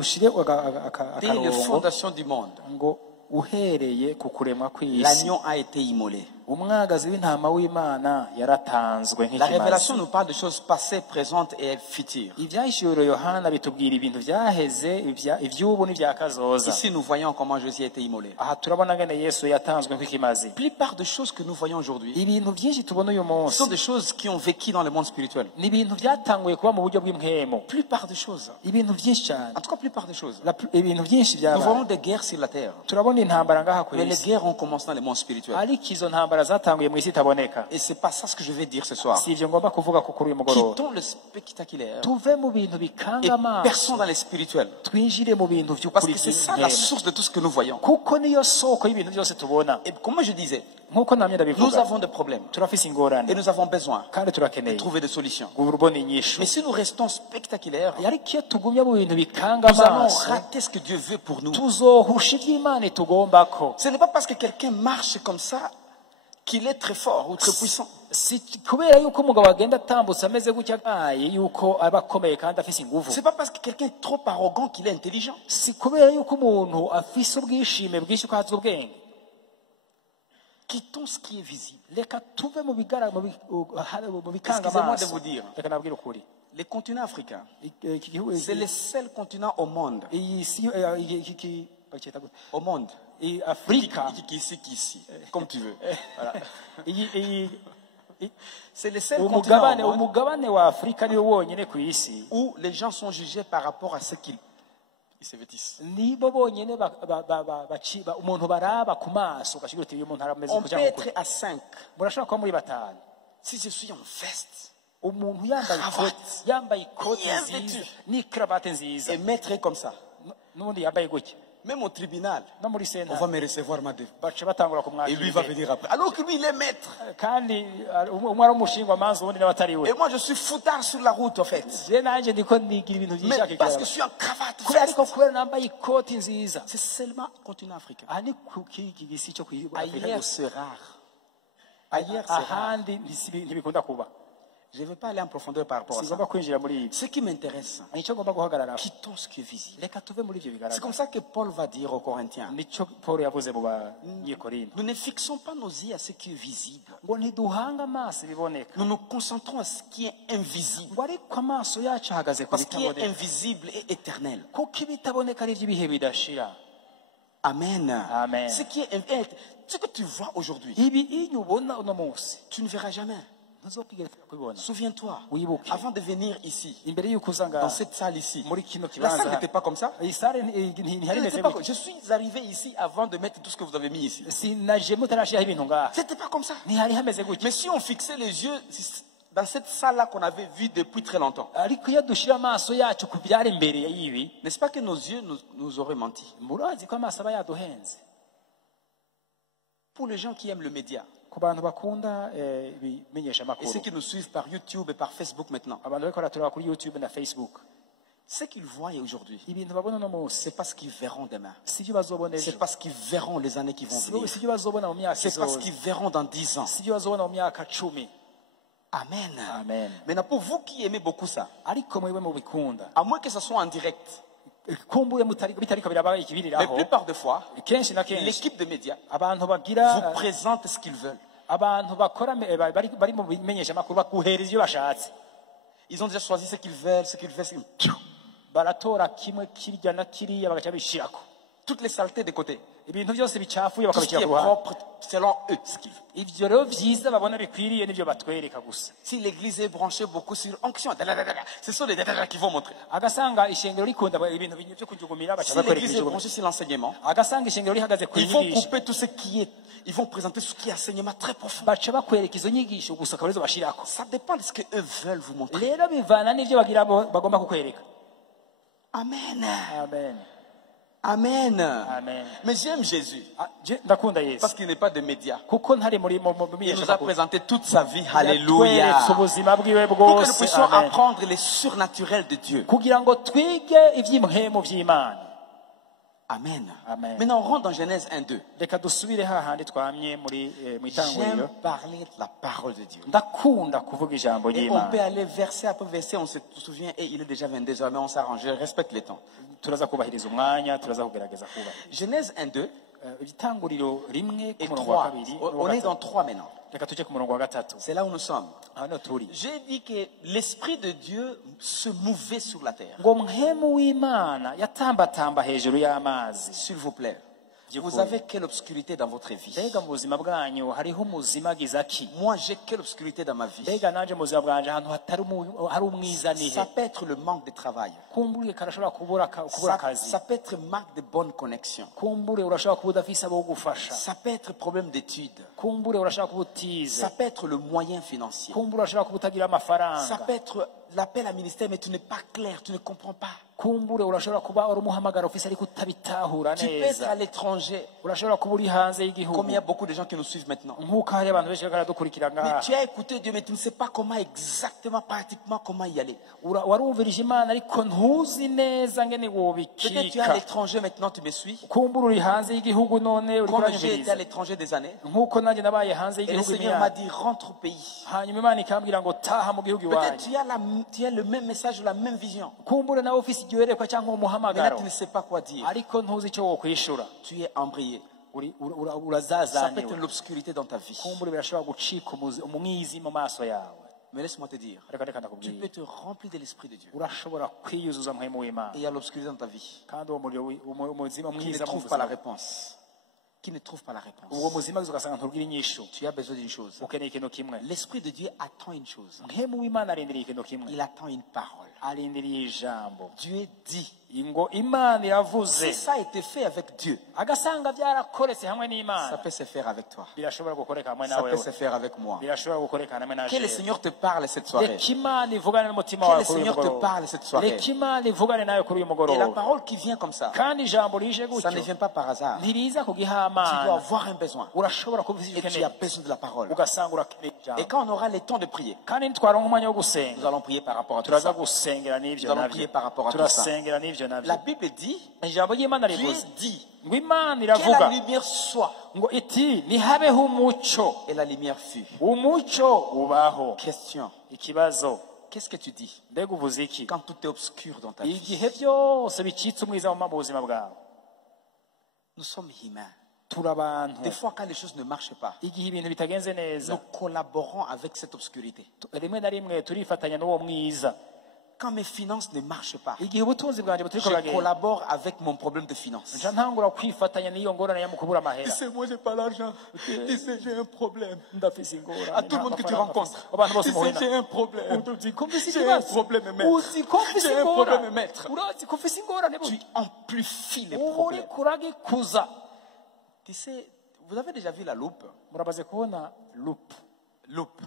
ushire Dès la akarongo fondation du monde, ngo uhereye ku kuremwa kw'isi l'agneau a été immolé. umwagazi w'intama w'imana yaratanzwe La révélation nk'ikimazi nous parle de choses passées, présentes et futures. ibyahishuriwe yohana bitubwira ibintu byaheze iby'ubu n'ibya kazoza Ici, nous voyons comment Jésus a été immolé. aha turabona ngene yesu yatanzwe nk'ikimazi La plupart des choses que nous voyons aujourd'hui ibintu byinshi tubona uyu munsi sont des choses qui ont vécu dans le monde spirituel. ni ibintu byatanguye kuba mu buryo bw'impwemo La plupart des choses. ibintu byinshi cyane En tout cas, la plupart des choses. ibintu byinshi Nous byabaye voyons des guerres sur la terre. turabona intambara ngaha ku Mais les isi guerres ont commencé dans le monde spirituel. ariko izo ntambara zatanguye mu isi itaboneka Et c'est pas ça ce que je vais dire ce soir. si ibyo ngomba kuvuga ko kuri uyu mugoroba Quittons le spectaculaire tuve mu bintu et bikanga amaso perçons dans les spirituels. twinjire mu bintu Parce by'ukuri que c'est ça la by'impwemo source de tout ce que nous voyons. kuko niyo soko y'ibintu byose tubona Et comme je disais, nk'uko namye nous ndabivuga avons des problèmes turafise ingorane et nous avons besoin kandi de turakeneye trouver des solutions. kubona inyishu Mais si nous restons spectaculaires, ariko iyo tugumye mu bintu bikanga nous allons amaso rater ce que Dieu veut pour nous. tuzohusha iby'imana itugombako Ce n'est pas parce que quelqu'un marche comme ça qu'il est très fort ou très puissant. si kubera yuko umugabo agenda atambutse ameze gutya agaye yuko aba akomeye kandi afise inguvu Ce n'est pas parce que quelqu'un est trop arrogant qu'il est intelligent. si kubera yuko umuntu afise ubwishime bwinshi ko azi ubwenge Quittons ce qui est visible. reka tuve mu bikanga Excusez-moi de amaso vous dire. reka nabwire ukuri Les continents africains, iki gihugu c'est le seul continent au monde. iyi si iki bacyita gute Au monde. iyi afurika Ici, comme tu veux. iyi C'est le seul continent au monde umugabane wa afurika niwo wonyine ku isi où les gens sont jugés par rapport à ce qu'ils se vêtissent. nibo bonyine umuntu baraba ku maso ugashyira uti uyu muntu arameze On uku peut cyangwa être uku à 5. murashobora kuba muri batanu Si je suis en veste umuntu yambaye Cravate. ikoti yambaye ikoti Bien nziza vêtu. n'ikarabate nziza et mettre comme ça, n'ubundi yambaye gutya même au tribunal, no muri on va senta me recevoir ma dette. baca batangura Et lui va kumwakira venir après. Alors que lui, il est maître. kandi umwe ari umushingwamanza ubundi nawe atari we Et moi, je suis foutard sur la route, en fait. je nanjye ndiko nigira ibintu byinshi Mais parce que je akikiraba suis en cravate. kubera veste. ariko kubera nambaye ikoti nziza C'est seulement continent africain. aha ni ku kiki gisi cyo kwiga Ailleurs, c'est rare. Ailleurs, c'est rare. ahandi ntibikunda kuba Je ne vais pas aller en profondeur par rapport à ça. sigomba kwinjira muri ibi Ce qui m'intéresse, nicyo ngomba guhagarara quittons ce qui est visible. reka tuve muri ibyo C'est bigaragara comme ça que Paul va dire aux Corinthiens. nicyo paul yavuze mu banyekorinto Nous ne fixons pas nos yeux à ce qui est visible. ngo ntiduhange amaso ibiboneka Nous nous concentrons à ce qui est invisible. ngo ariko amaso yacu ahagaze ku Parce qu'il est bitaboneka invisible et éternel. kuko ibitaboneka ari iby'ibihe bidashira Amen. Amen. Ce que tu vois aujourd'hui, ibi iyo ubona uno munsi tu ne verras jamais. ntuzokwigira kubibona Souviens-toi, wibuke avant de venir ici, imbere y'uko uza dans ngaha cette salle ici, muri kino la salle kibanza n'était pas comme ça. iyi sare Elle ntihari n'était imeze pas gutya comme- Je suis arrivé ici avant de mettre tout ce que vous avez mis ici. sinaje mutarashyiraho ibintu ngaha C'était pas comme ça. ntihari hameze gutya Mais si on fixait les yeux dans cette salle-là qu'on avait vue depuis très longtemps, ariko iyo dushyira amaso yacu ku byari imbere y'ibi n'est-ce pas que nos yeux nous auraient menti? murazi ko amaso aba yaduhenze Pour les gens qui aiment le média ku bantu bakunda et ibimenyeshamakuru ceux qui nous suivent par YouTube et par Facebook maintenant, abantu bariko baratureba kuri youtube na facebook ce qu'ils voient aujourd'hui, ibintu babona uno munsi c'est pas ce qu'ils verront demain. si byo bazobona C'est ejo pas ce qu'ils verront les années qui vont venir. si byo bazobona mu myaka C'est pas ce izoza qu'ils verront dans 10 ans. si byo bazobona mu myaka 10 Amen. amen Maintenant, pour vous qui aimez beaucoup ça, ariko mwewe mubikunda à moins que ce soit en direct, kumbure bitariko biraba mais la ikibiriraho plupart des fois, kenshi na kenshi l'équipe de médias abantu vous bagira présente ce qu'ils veulent. abantu bakora bari mu bimenyeshamakuru bakuhereza ibyo bashatse Ils ont déjà choisi ce qu'ils veulent, ce qu'ils veulent. baratora kimwe kirya na kiriya bagaca bishirako Toutes les saletés de côté. ibintu byose bicafuye Tout ce qui bakabishyira est ku ruhande propre selon eux. Ce qu'ils veulent. ibyo rero byiza babona bikwiriye nibyo batwereka gusa Si l'église est branchée beaucoup sur onction, ce sont les qui vont montrer. agasanga ishengero rikunda ibintu byo kujugumira baca Si bakwereka l'église est ibijugumira branchée sur l'enseignement, agasanga ishengero rihagaze ku ils vont nyigisho couper tout ce qui est. Ils vont présenter ce qui est enseignement très profond. baca bakwereka izo nyigisho gusa akaba arizo bashirako Ça dépend de ce qu'eux veulent vous montrer. rero bivana n'ibyo bagira bagomba kukwereka Amen. amen Amen. amen Mais j'aime Jésus ndakunda yesu parce qu'il n'est pas de médias. kuko ntari muri mu Il nous a bimenyeshamakuru présenté toute sa vie. Alléluia. yatweretse ubuzima bwiwe Pour que nous bwose puissions amen apprendre les surnaturels de Dieu. kugira ngo twige iby'impwemu by'imana Amen. Amen. Maintenant, on rentre dans Genèse 1-2. reka dusubire hahandi twamye mu itanguriro J'aime parler de la parole de Dieu. ndakunda kuvuga ijambo Et on peut ry'imana aller verset après verset, on se souvient, et il est déjà 22 heures, mais on s'arrange, je respecte les temps. turaza kubahiriza umwanya turaza kugerageza kubahiriza Genèse 1-2, Itanguriro rimwe ku et murongo wa 3. kabiri On est dans 3 maintenant. reka tujye ku murongo wa gatatu C'est là où nous sommes. hano turi J'ai dit que l'Esprit de Dieu se mouvait sur la terre. ngo mpemu w'imana yatambatamba hejuru y'amazi S'il vous plaît, Dieu vous pour- avez quelle obscurité dans votre vie? mbega mu buzima bwanyu hariho umuzimagiza ki Moi, j'ai quelle obscurité dans ma vie? mbega nanjye mu buzima bwanjye ahantu hari umwiza nihe Ça peut être le manque de travail. kumbure karashobora kubura akazi Ça peut être manque de bonne connexion. kumbure urashobora kuba udafise abo gufasha Ça peut être problème d'études. kumbure urashobora kuba utize Ça peut être le moyen financier. kumbure urashobora kuba utagira Ça amafaranga peut être l'appel à ministère, mais tu n'es pas clair, tu ne comprends pas. kumbure urashobora kuba uri umuhamagaro ufise ariko utabitahura Tu peux être neza à l'étranger, urashobora kuba uri hanze comme il y'igihugu y a beaucoup de gens qui nous suivent maintenant. nk'uko hari abantu benshi baradukurikira Mais ngaha tu as écouté Dieu, mais tu ne sais pas comment exactement, pratiquement, comment y aller. warumvirije imana ariko ntuzi neza ngene Peut-être tu es à wobikika l'étranger maintenant, tu me suis. kumbure uri hanze y'igihugu none uri Comme j'ai été à kuranyumviriza l'étranger des années. nk'uko nanjye nabaye hanze Et le y'igihugu Seigneur m'a imyaka dit, rentre au pays. hanyuma imana ikambwira ngo taha mu gihugu Peut-être iwanyu tu as le même message, la même vision. kumbure nawe ufise igiherekwa cyangwa Mais là, umuhamagaro tu ne sais pas quoi dire. ariko ntuzi icyo wokwishura Tu es embrayé. Ça peut être urazazaniwe l'obscurité dans ta vie. kumbure birashobora gucika umwizi mu maso yawe Mais laisse-moi te dire, reka tu ndakubwira peux te remplir de l'Esprit de Dieu. urashobora kwiyuzuza mpemu w'imana Et il y a l'obscurité dans ta vie kandi uwo muriro umuzima qui ne mwiza mu trouve pas la buzima réponse. Qui ne trouve pas la uwo réponse. muzima ugasanga ntubwira inyishu Tu as besoin d'une chose. ukeneye ikintu kimwe L'Esprit de Dieu attend une chose. mpemu w'imana arindiriye ikintu kimwe Il attend une parole. arindiriye ijambo Dieu dit. ngo imana iravuze Si ça a été fait avec Dieu, agasanga byarakoretse hamwe ça n'imana peut se faire avec toi. birashobora gukoreka hamwe Ça nawe peut se faire avec moi. birashobora gukoreka hamwe na Que le jewe Seigneur te parle cette soirée. reka imana ivugane n'umutima Que wawe le kuri uyu Seigneur te mugoroba parle cette soirée. reka imana ivugane nawe kuri uyu Et la mugoroba parole qui vient comme ça, kandi ijambo rije ça gutyo ne vient pas par hasard. Tu ntiriza dois kugihamana avoir un besoin. urashobora kuba ufite Et icyo tu as ukeneye besoin de la parole. ugasanga urakeneye Et ijambo quand on aura le temps de prier, kandi nitwaronka umwanya wo nous gusenga allons prier par rapport à tout turaza ça. gusengera n'ibyo Nous allons nabyo prier par rapport à tout ça. turasengera n'ibyo nabyo La Bible dit, ijambo ry'imana Dieu rivuze dit ngo imana que iravuga la lumière soit. ngo iti ntihabeho umuco Et la lumière fut. umuco ubaho Question. ikibazo Qu'est-ce que tu dis mbega uvuze iki quand tout est obscur dans ta vie? igihe byose bicitse umwiza mu buzima bwawe Nous sommes humains. turi abantu Des fois, quand les choses ne marchent pas, igihe ibintu bitagenze neza nous collaborons avec cette obscurité. rimwe na rimwe turifatanya n'uwo mwiza Quand mes finances ne marchent pas, igihe ubutunzi bwanjye butari je kuragenda collabore avec mon problème de finances. nca ntangura kwifatanya n'iyo ngorane yo mu kubura amahera C'est moi, j'ai pas l'argent. J'ai un problème. ndafise ingorane À tout le monde que tu rencontres, abantu bose j'ai muhura un problème. uzi ko mfise J'ai un ikibazo problème, maître. uzi ko mfise J'ai un problème, ingorane maître. urazi ko mfise ingorane Tu amplifies les uri problèmes. kuragikuza Tu sais, vous avez déjà vu la loupe? murabaze kubona lupe Loupe.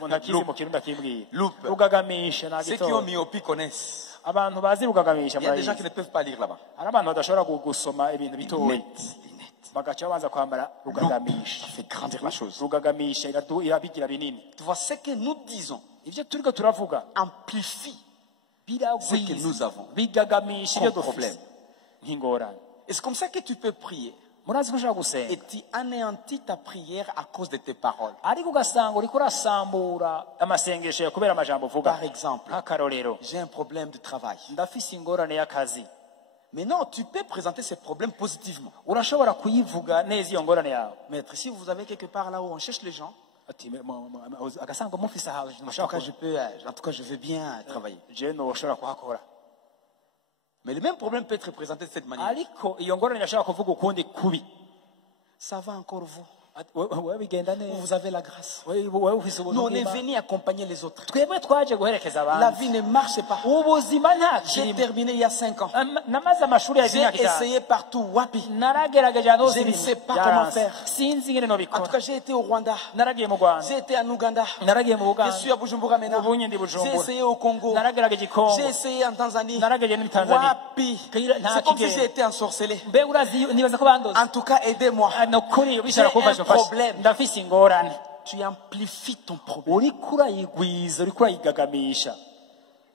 umuntu akizi mu kirundi akimbwira Loupe. rugagamisha nta Ceux qui ont gitondo myopie connaissent. abantu bazi rugagamisha Il y a des gens murabizi qui ne peuvent pas lire là-bas. hari abantu badashobora gusoma ibintu bitoya Lunettes. bagaca babanza kwambara Ça rugagamisha fait grandir la chose. rugagamisha irabigira binini Tu vois, ce que nous disons ibyo turiko turavuga amplifie. Ce que nous biragwiza avons bigagamisha ibyo comme dufise problème. nk'ingorane Et c'est comme ça que tu peux prier. murazi ko ushobora gusenga Et tu anéantis ta prière à cause de tes paroles. ariko ugasanga uriko urasambura amasengesho yawe kubera amajambo uvuga Par exemple, nk'akarorero j'ai un problème de travail. ndafise ingorane y'akazi Mais non, tu peux présenter ces problèmes positivement. urashobora kuyivuga neza iyo ngorane yawe Maître, si vous avez quelque part là où on cherche les gens, ati agasanga mufise ahantu en tout mushobora cas, je veux bien travailler. je noshobora kuhakora Mais le même problème peut être présenté de cette manière. ariko iyo ngorane irashobora kuvuga ukundi kubi Ça va encore vous. wewe bigenda neza Vous avez la grâce. wewe ufise Nous, ubuntu on est bw'Imana. venu accompagner les autres. twebwe twaje guherekeza La abantu vie ne marche pas. ubuzima nta J'ai kirimo terminé il y a 5 ans. namaze amashuri ya J'ai imyaka itanu essayé partout. Wapi. naragerageje ahantu hose Je ne ibintu sais pas byaranze. comment faire. sinzi ingene En tout nobikora cas, j'ai été au Rwanda. naragiye mu Rwanda J'ai été en Ouganda. naragiye mu Je Buganda suis à Bujumbura maintenant. ubu nyindi J'ai Bujumbura essayé au Congo. naragerageje i Kongo J'ai essayé en Tanzanie. naragerageje muri Tanzania Wapi. Kayira nta C'est comme si kigenda. j'ai été ensorcelé. mbe urazi nibaza ko bandoze En tout cas, aidez-moi. ni ukuri bishobora J'ai kumfasha un mfasha problème. ndafise ingorane Tu amplifies ton problème. uriko urayigwiza uriko urayigagamisha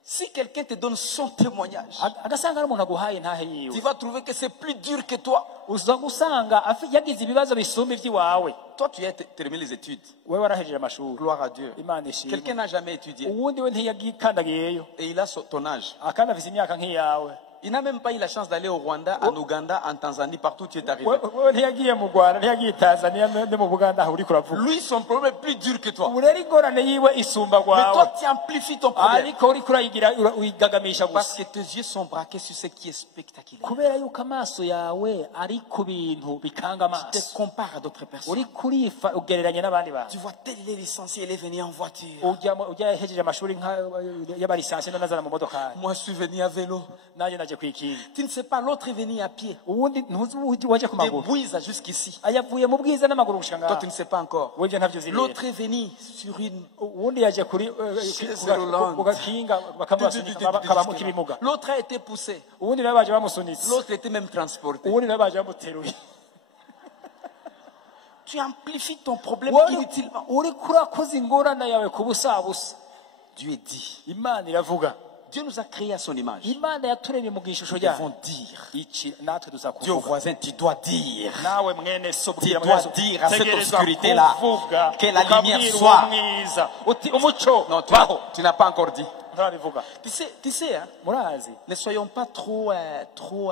Si quelqu'un te donne son témoignage, agasanga ari umuntu aguhaye ntahe tu yiwe vas trouver que c'est plus dur que toi. uza gusanga yagize ibibazo bisumba iby'iwawe Toi, tu as terminé les études. wewe warahejeje amashuri Gloire à Dieu. imana ishimwe Quelqu'un n'a jamais étudié. uwundi we ntiyagikandagiyeyo Et il a ton âge. akandi afise imyaka nk'iyawe Il n'a même pas eu la chance d'aller au Rwanda, en Ouganda, en Tanzanie, partout où tu es arrivé. we ntiyagiye mu rwanda ntiyagiye i tanzania no mu buganda aho uri kuravuga Lui, son problème est plus dur que toi. ubu rero ingorane yiwe isumba Mais rwawe toi, tu amplifies ton problème. ariko uriko uyigagamisha Parce gusa que tes yeux sont braqués sur ce qui est spectaculaire. kubera yuko amaso yawe ari ku bintu bikanga Tu te amaso compares à d'autres personnes. uri kurifa ugereranya n'abandi bantu Tu vois tel est licencié, il est venu en voiture. ujya yahejeje amashuri y'abalisansi none azana mu modokari Moi, je suis venu à vélo. nanjye naje kwikira Tu ne sais pas, l'autre est venu à pied. uwundi ntuzi waje ku De maguru Bouiza jusqu'ici. ayavuye mu bwiza n'amaguru gushika Toi, ngaha tu ne sais pas encore. we ibyo ntavyo uzi rero. L'autre est venu sur une... uwundi yaje kuri ku gakinga bakamubasunika kabamo k'ibimuga L'autre a été poussé. uwundi nawe baje bamusunitse L'autre était même transporté. uwundi nawe baje bamuteruye Tu amplifies ton problème inutilement. uri kurakoza ingorane yawe ku busabusa Dieu dit. imana iravuga Dieu nous a créés à son image. imana yaturemye mu bwishusho Nous ryayo devons dire. iki natwe Dis au tuzakuvuga voisin, tu dois dire. nawe mwene so Tu bwira dois mwene so, dire à cette tegerezwa obscurité-là kuvuga, que la lumière ukabwira soit. uwo mwiza uti umuco Non, baho tu n'as pas encore dit. ntarabivuga Tu sais, hein, murazi ne soyons pas trop,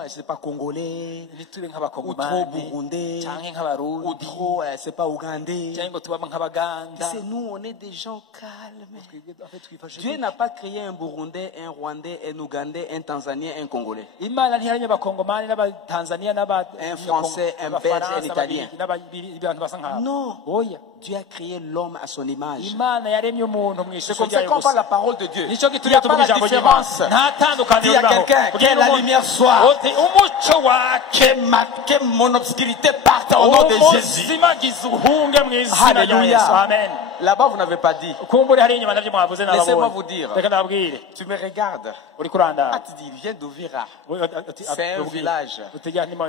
je sais pas, congolais, ntitube ou trop nk'abakongomani burundais, canke ou nk'abarundi trop, c'est pas ougandais. cyangwa ngo tubamo Tu nk'abaganda sais, nous, on est des gens calmes. twifashe Dieu n'a pas créé un Burundais, un Rwandais, un Ougandais, un Tanzanien, un Congolais. imana ntiyaremye abakongomani n'abatanzania Un Français, un Belge, un Italien. n'abantu basa nk'abo Non. oya Dieu a créé l'homme à son image. imana yaremye umuntu mu C'est ishusho comme ça ryayo qu'on parle gusa la parole de Dieu. nicyo Il n'y gitumye a pas tuvuga la ijambo ry'imana différence. nta tandukaniro Dis à ribaho quelqu'un, Kugira que la ngo lumière soit. uti umuco wake Que mon obscurité parte au nom de Jésus. umuzimagiza uhunge mu izina rya yesu Alléluia. amen Là-bas, vous n'avez pas dit. kumbure hari inyuma navyo mwavuze Laissez-moi nababonye vous dire. reka nababwire Tu me regardes. uri kurandara Ah, tu dis, viens d'Ouvira. C'est un village.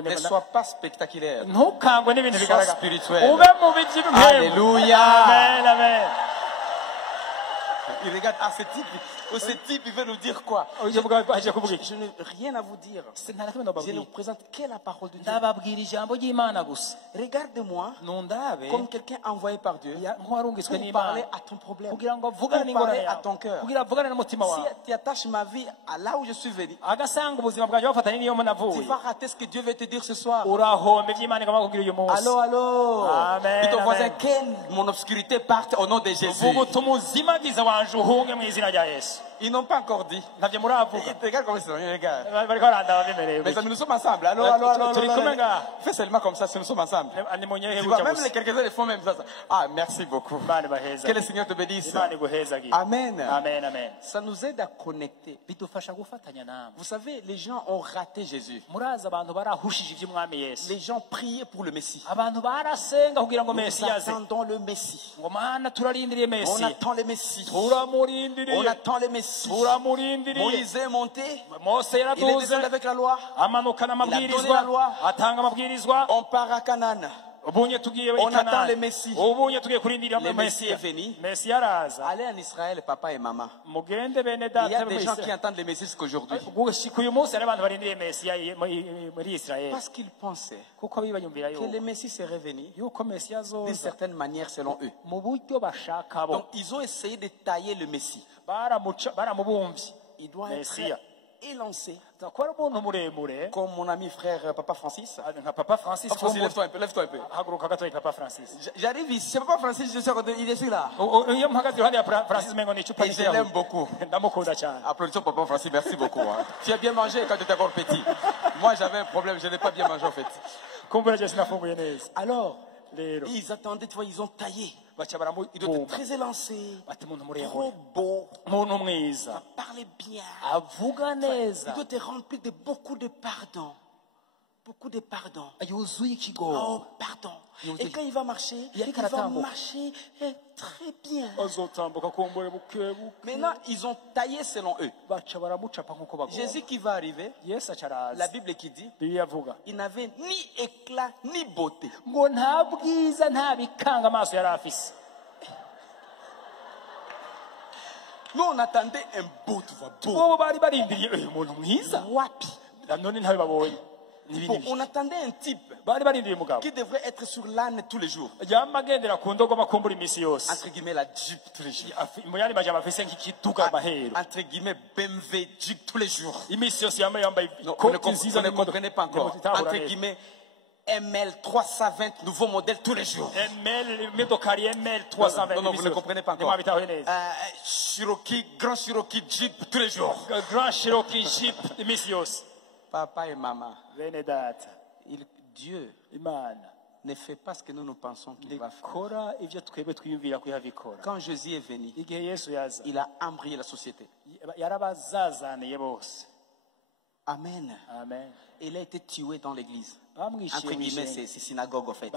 Ne sois pas spectaculaire. ntukangwe n'ibintu Sois bigaragara spirituel. ube mu biki bw'impemu. Alléluia. amen amen Il regarde, ah, ce type, il veut nous dire quoi? uje kuvuga aje kuvuga iki Je n'ai rien à vous dire. nta na kimwe Je ne ndababwira vous présente que la parole de Dieu. ndababwira ijambo ry'imana gusa Regarde-moi nundabe comme quelqu'un envoyé par Dieu nk'uwarungitswe pour parler n'imana à ton problème. kugira ngo Pour avugane n'ingorane parler à yawe ton cœur. kugira avugane n'umutima Si wawe tu attaches ma vie à là où je suis venu, agasanga ubuzima bwanjye bafatanye n'iyo tu navuye vas rater ce que Dieu veut te dire ce soir. urahomba iby'imana igomba kubwira uyu munsi Allô, allô. Amen, Dis ton voisin, amen. que mon obscurité parte au nom de Jésus. vuga uti umuzimagiza wanje uhunge mu izina rya yesu Ils n'ont pas encore dit. ntabyo muravuga Regarde comment ils sont, regarde. bariko barandaba bimerewe Mais nous sommes ensemble. Allô, allô, allô, Turi kumwe allô. ngaha. Fais seulement comme ça, si nous sommes ensemble. ni munyehe Tu vois, gutya même gusa les quelques-uns, ils font même ça. Ah, merci beaucoup. imana ibaheza Que le Seigneur te bénisse. imana iguhezagire Amen. amen amen Ça nous aide à connecter. bidufasha gufatanya namwe Vous savez, les gens ont raté Jésus. murazi abantu barahushije iby'umwami yesu Les gens priaient pour le Messie. abantu barasenga kugira ngo Nous mesi yaze attendons le Messie. ngo mana turarindiriye On mesi attend le Messie. On turamurindiriye attend le Messie. turamurindiriye Moïse est monté. mose Il est yaraduze descendu avec la loi. amanukana donné la amabwirizwa loi. atanga amabwirizwa On part à Canaan. ubunye tugiye On attend Kanani. le Messie. ubunye tugiye kurindira Le mesi Messie est venu. mesi yaraza Allez en Israël, papa et maman. mugende bene Il y a data des gens qui entendent le Messie jusqu'aujourd'hui. gushika uyu munsi hari abantu barindiriye mesi muri israeli Parce qu'ils pensaient kuko bibanyumvira que le Messie serait venu yuko mesi d'une azoza certaine manière selon eux. mu buryo bashaka bo Donc ils ont essayé de tailler le Messie. baramubumbye Il doit être Messia. élancé. kuba ari umuntu muremure Comme mon ami frère Papa Francis. nka papa francis Papa Francis, lève-toi un peu, lève-toi un peu. haguruka gatoya papa francis J'arrive ici, c'est Papa Francis, je sais qu'il est ici là. iyo mpagaze iruhande ya francis mengo ni icupa Et je l'aime beaucoup. ndamukunda cyane Applaudissons Papa Francis, merci beaucoup. Hein. Tu as bien mangé quand tu étais encore petit. Moi j'avais un problème, je n'ai pas bien mangé en fait. kumbura je sinafunguye neza Alors, rero ils attendaient, tu vois, ils ont taillé. baca Il doit être baramubumba très élancé, bati umuntu muremure trop beau, umuntu mwiza parler bien. avuga Il neza doit être rempli de beaucoup de pardon. Beaucoup de pardon. yuzuye ikigo Oh, pardon. Et quand il va marcher, Il y a des il va caratambo. marcher très bien. azotambuka kumbure buke buke Maintenant, ils ont taillé selon eux. baca baramucapa nk'uko bagomba Jésus qui va arriver, yesu aca la araza Bible qui dit, bibiliya avuga il n'avait ni éclat ni beauté. ngo nta bwiza nta bikanga amaso yari afise Nous, on attendait un beau, tu vois, beau. bo bari barindiriye uyu muntu mwiza Wapi. none ntawe babonye n'ibindi On attendait un type. bari barindiriye umugabo qui devrait être sur l'âne tous les jours. yama agendera ku ndogoma kumbura iminsi yose Entre guillemets, la Jeep tous les jours. mu yandi majambo afise nk'ikiduga amaheru Entre guillemets, BMW Jeep tous les jours. iminsi yose yama yambaye Non, vous ikoti nziza ne comprenez pas encore. n'itahura Entre neza. guillemets, ML 320, nouveau modèle tous les jours. imodokari ML 320 Non, non, vous ne comprenez pas encore. ntimwabitahuye neza Cherokee, Grand Cherokee Jeep tous les jours. Grand Cherokee Jeep iminsi yose Papa et maman, bene data Dieu imana ne fait pas ce que nous pensons qu'il va faire. ikora ivyo twebwe twiyumvira ko yabikora Quand Jésus est venu, igihe yesu yaza il a embrayé la société. yarabazazaniye bose Amen. amen Il a été tué dans l'église. bamwiciye Entre guillemets, mw'ijenge. c'est synagogue en fait,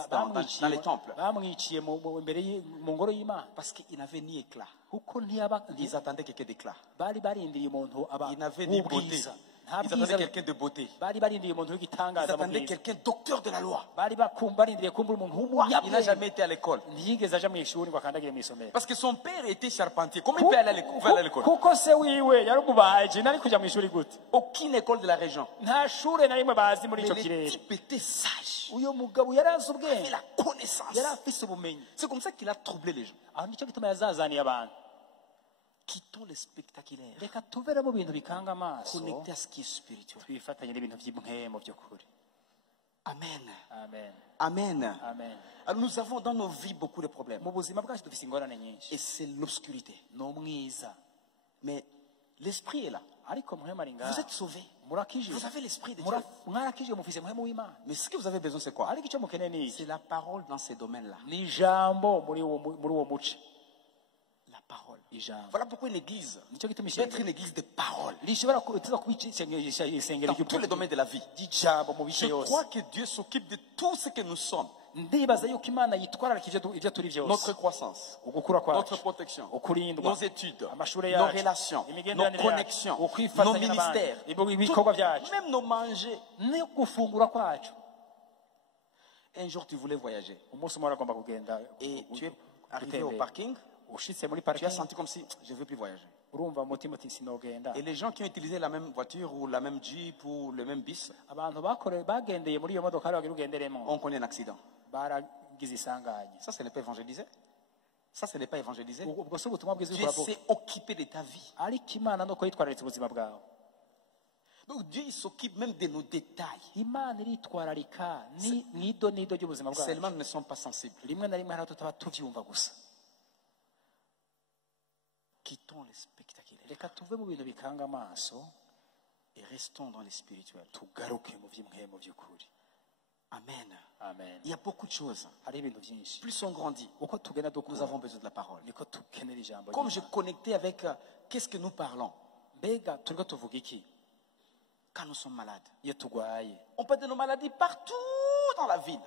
dans les temples. bamwiciye imbere mu ngoro y'imana Parce qu'il n'avait ni éclat. kuko ntiyaba Ils attendaient quelqu'un d'éclat. bari barindiriye umuntu Ils n'avaient ni beauté. w'ubwiza nta Ils attendaient bwiza quelqu'un de beauté. bari barindiriye umuntu Ils w'igitangaza mu attendaient bwiza quelqu'un docteur de la loi. bari barindiriye kumbura umuntu Il n'a w'umunyabwenge jamais été à l'école. ntiyigeze aja mu ishuri ngo akandagire mu isomero Parce que son père était charpentier. Comment il peut aller à l'école? kuko se wiwe yari umubaji nari kuja mu ishuri gute Aucune école de la région. nta shure na rimwe bazi muri Mais ico le kirere type était sage. uyo mugabo yari azi Il ubwenge avait la connaissance. yari afise ubumenyi C'est comme ça qu'il a troublé les gens. aho nicyo gituma yazazaniye abantu Quittons le spectaculaire. reka tuvere mu bintu bikanga amaso Connecté à ce qui est spirituel. twifatanye n'ibintu by'imwemo by'ukuri Amen. amen Amen. amen Alors nous avons dans nos vies beaucoup de problèmes. mu buzima bwacu dufise ingorane nyinshi Et c'est l'obscurité. ni umwiza Mais l'esprit est là. ariko muhemu ari Vous ngaha êtes sauvés. murakijije Vous avez l'esprit de Dieu. mwarakijije mufise muhemu w'imana Mais ce que vous avez besoin, c'est quoi? ariko icyo mukeneye ni iki C'est la parole dans ces domaines-là. ni ijambo muri uwo muce La parole. ijambo Voilà pourquoi une église nicyo gituma doit être ishengero une église de parole. rishobora kuba isengero Dans tous les domaines de la vie. ry'ijambo mu bice Je yose crois que Dieu s'occupe de tout ce que nous sommes. ndibaza yuko imana yitwararika ibyo turi byose Notre croissance, ugukura notre kwacu protection, ukurindwa nos études, amashuri nos yacu relations, nos imigenderanire connexions, yacu nos ukwifatanya n'abandi ministères, ibikorwa tout, byacu même nos manger. no gufungura kwacu Un jour, tu voulais voyager umunsi umwe uragomba kugenda et tu es arrivé au gutembera. parking, ushitse muri tu as parking senti comme si je ne veux plus voyager. urumva umutima uti sinogenda Et les gens qui ont utilisé la même voiture ou la même Jeep ou le même bus, abantu bagendeye muri iyo modoka bagira ugenderemo on connaît un accident. baragize isanganye Ça, ce n'est pas évangélisé. Ça, ce n'est pas évangélisé. ubwo si ubutumwa bwiza Dieu uravuga s'est occupé de ta vie. ariko imana nuko yitwararitse ubuzima bwawe Donc Dieu il s'occupe même de nos détails. imana iritwararika nido ry'ubuzima bwacu Seulement nous ne sommes pas sensibles. rimwe na rimwe hari aho tutaba tubyumva gusa Quittons les spectaculaires reka tuve mu bintu bikanga amaso et restons dans les spirituels. tugaruke mu by'imwemo by'ukuri Amen. amen Il y a beaucoup de choses. hari ibintu byinshi Plus on grandit, uko tugenda nous dukura avons besoin de la parole. niko dukenera ijambo Comme je ry'Imana. connectais avec qu'est-ce que nous parlons mbega turiko tuvuga iki quand nous sommes malades. iyo turwaye On peut de nos maladies partout dans la ville.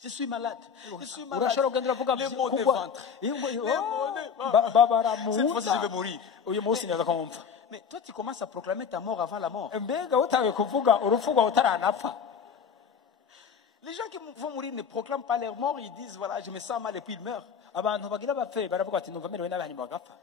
Je suis malade. Je suis malade. urashobora kugenda uravuga Les maux de kugwa- ventre. iyo ngo- Les oh, maux de ventre. babara mu Cette fois-ci, je vais nda mourir. uyu munsi neza ko mpfa Mais toi, tu commences à proclamer ta mort avant la mort. mbega utawe kuvuga urupfu rwawe utaranapfa Les gens qui vont mourir ne proclament pas leur mort. Ils disent, voilà, je me sens mal et puis ils meurent. abantu bagira bapfe baravuga ati numva merewe nabi hanyuma bagapfa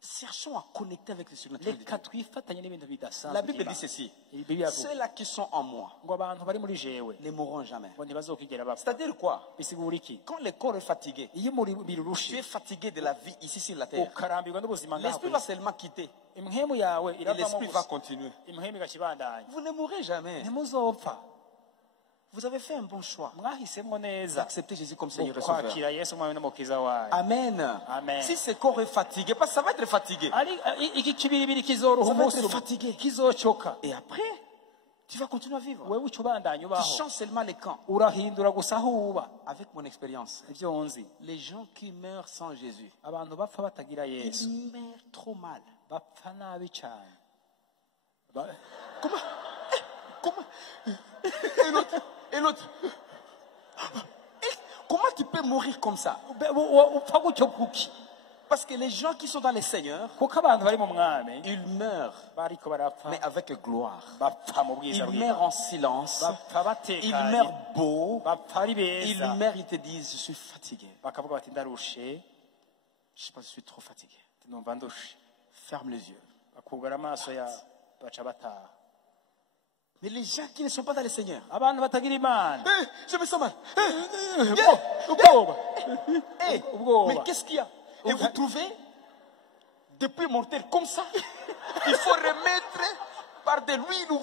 Cherchons à connecter avec le surnaturel de reka Dieu. twifatanye n'ibintu bidasanzwe La Bible dit by'Imana. ceci. Bibiliya avuga Ceux-là qui sont en moi ngo abantu bari muri jewe ne mourront jamais. ngo ntibazokigera bapfa C'est-à-dire quoi? bisigura iki Quand le corps est fatigué, iyo umubiri tu es urushe fatigué de la vie ici sur la terre. ukarambirwa n'ubuzima ngaha L'esprit ku va isi, seulement quitter imhemu yawe et iravamo l'esprit va gusa continuer. imhemu igakibandanya Vous ne mourrez jamais. ntimuzopfa Vous avez fait un bon choix. mwahisemo neza Acceptez Jésus comme Seigneur et Sauveur. kwakira yesu umwami n'umukiza wayo Amen. Amen. Si ce corps est fatigué, parce que ça va être fatigué. iki kibiribiri kizoroha Ça va umunsi être umwe fatigué. kizocoka Et après, tu vas continuer à vivre. wewe uca ubandanya Tu ubaho changes seulement les camps. urahindura gusa aho uba Avec mon expérience, ibyo nzi les gens qui meurent sans Jésus, abantu bapfa batagira yesu ils meurent trop mal. bapfa nabi cyane Comment Et l'autre Comment tu peux mourir comme ça? upfa gutyo kuki Parce que les gens qui sont dans les seigneurs, kuko abantu bari mu mwami ils meurent, bariko barapfa mais avec gloire. bapfa mu bwiza Ils bwiza meurent en silence. bapfa Ils batekanye meurent beaux. bapfa ari Ils beza meurent, ils te disent, je suis fatigué. bakavuga bati ndarushe Je sais pas, je suis trop fatigué. numva ndushe Ferme les yeux. bakugara amaso ya baca bataha Mais les gens qui ne sont pas dans le Seigneur, abantu batagira imana je me sens mal. ubwoba Hey, ubwoba. mais qu'est-ce qu'il y a? Et vous trouvez, depuis mortel comme ça, il faut remettre par de l'huile ou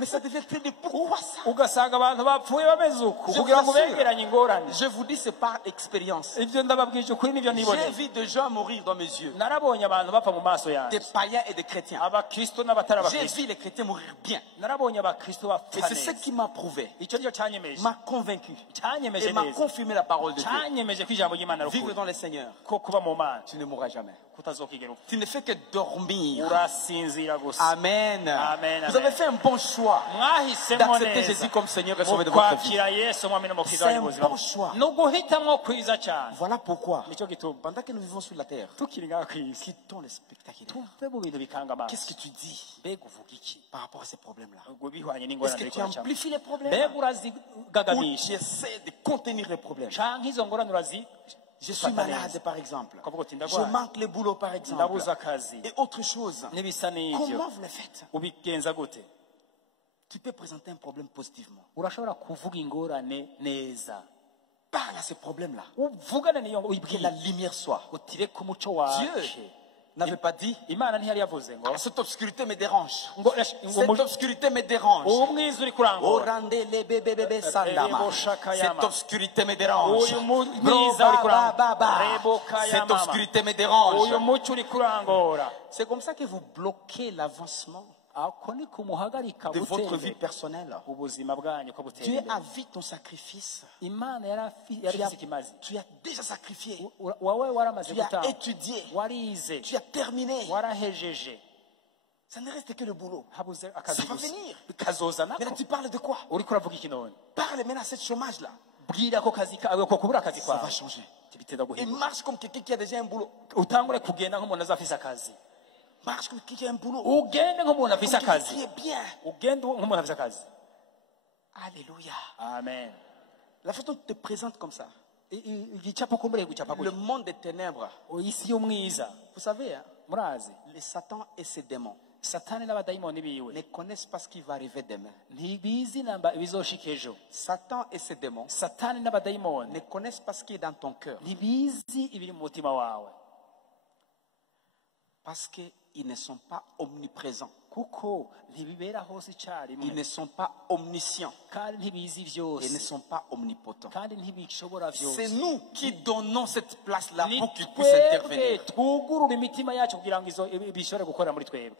mais ça devient très de pourquoi ça? ugasanga abantu bapfuye bameze uku Je kugira ngo vous assure. begeranye ingorane. Je vous dis, c'est par expérience. ibyo ndababwije ukuri nibyo J'ai niboneye. vu des gens mourir dans mes yeux, narabonye abantu bapfa mu maso des yanjye, païens et des chrétiens. abakristo n'abatari J'ai abakristo. vu les chrétiens mourir bien. narabonye abakristo Et bapfa c'est ce neza. qui m'a prouvé, icyo nicyo cyanyemeje m'a convaincu cyanyemeje et m'a neza confirmé la parole de Dieu. cyanyemeje ko ijambo ry'imana ari Vivre ukuri, dans le Seigneur, ko kuba mu mana tu ne mourras jamais. kutazokigera upfa. Tu ne fais que dormir. urasinzira gusa. Amen. Amen, Vous amen. avez fait un bon choix mwahisemo d'accepter neza Jésus comme Seigneur et mu Sauveur de votre vie. kwakira yesu umwami n'umukiza C'est un w'ubuzima bon choix. ni uguhitamo kwiza cyane. Voilà pourquoi, nicyo gituma pendant que nous vivons sur la terre, tukiri ngaho ku isi quittons le spectaculaire. tuve mu bintu bikanga amaso. Qu'est-ce que tu dis mbega uvuga iki par rapport à ces problèmes-là? ubwo bihwanye Est-ce n'ingorane que tu ziri kuracamo? amplifies les problèmes mbega ou urazigagamisha tu essaies de contenir les problèmes? canke izo ngorane Je suis malade, par exemple. Je Je manque le boulot, par exemple. ndabuze akazi Et autre chose. n'ibisa n'ibyo Comment vous le faites? ubigenza gute? Tu peux présenter un problème positivement. urashobora kuvuga ingorane neza, Parle à ces problèmes-là. uvugane n'iyo ngo Que la uyibwire lumière soit. utire ku muco Dieu wacu. n'avait pas dit, imana ntiyari yavuze ngo cette obscurité me dérange. ngo Cette obscurité me dérange. umwiza uri kurangura, Sandama. Cette obscurité me dérange. uyu mwiza uri kurangura, reboka ya Cette mama, obscurité me dérange. uyu muco uri kurangura. C'est comme ça que vous bloquez l'avancement ako ni kumuhagarika de votre vie gutera personnelle. ubuzima bwanyu ko butera Dieu imbere. a vu ton sacrifice. imana yari Tu as, afite ikimazi. tu as déjà sacrifié. Wowe waramaze Tu as gutanga, étudié. warize, Tu as terminé. warahejeje, Ça ne reste que le boulot. habuze akazi Ça va gusa. venir. kazoza Maintenant, nako. tu parles de quoi? uriko uravuga iki none? Parle maintenant à ce chômage-là. bwira ko kazi kawe ko kubura akazi Ça va kwawe changer. bitenda Et guhinduka. marche comme quelqu'un qui a déjà un boulot. utangure kugenda nk'umuntu azafise akazi, Marche comme quelqu'un qui a un boulot. ugende nk'umuntu afise Comme quelqu'un akazi, qui est bien. ugende nk'umuntu afise akazi. Alléluia. amen. La façon dont tu te présentes comme ça. igicapo kumbure gucapa Le monde des ténèbres. isi y'umwiza. Vous savez, hein, murazi les Satan et ses démons satani n'abadayimoni biwe ne connaissent pas ce qui va arriver demain. ntibizi namba ibizoshika ejo. Satan et ses démons satani n'abadayimoni ne connaissent pas ce qui est dans ton cœur. ntibizi ibiri mu mutima wawe, Parce qu'ils ne sont pas omniprésents. kuko ntibibera hose Ils icyarimwe, ne sont pas omniscients. kandi ntibizi Et ne byose, sont pas omnipotents. kandi ntibishobora C'est byose. nous qui donnons cette place-là ni pour qu'ils puissent twebwe intervenir. twugurura imitima yacu kugira ngo bishobore gukorera muri twebwe.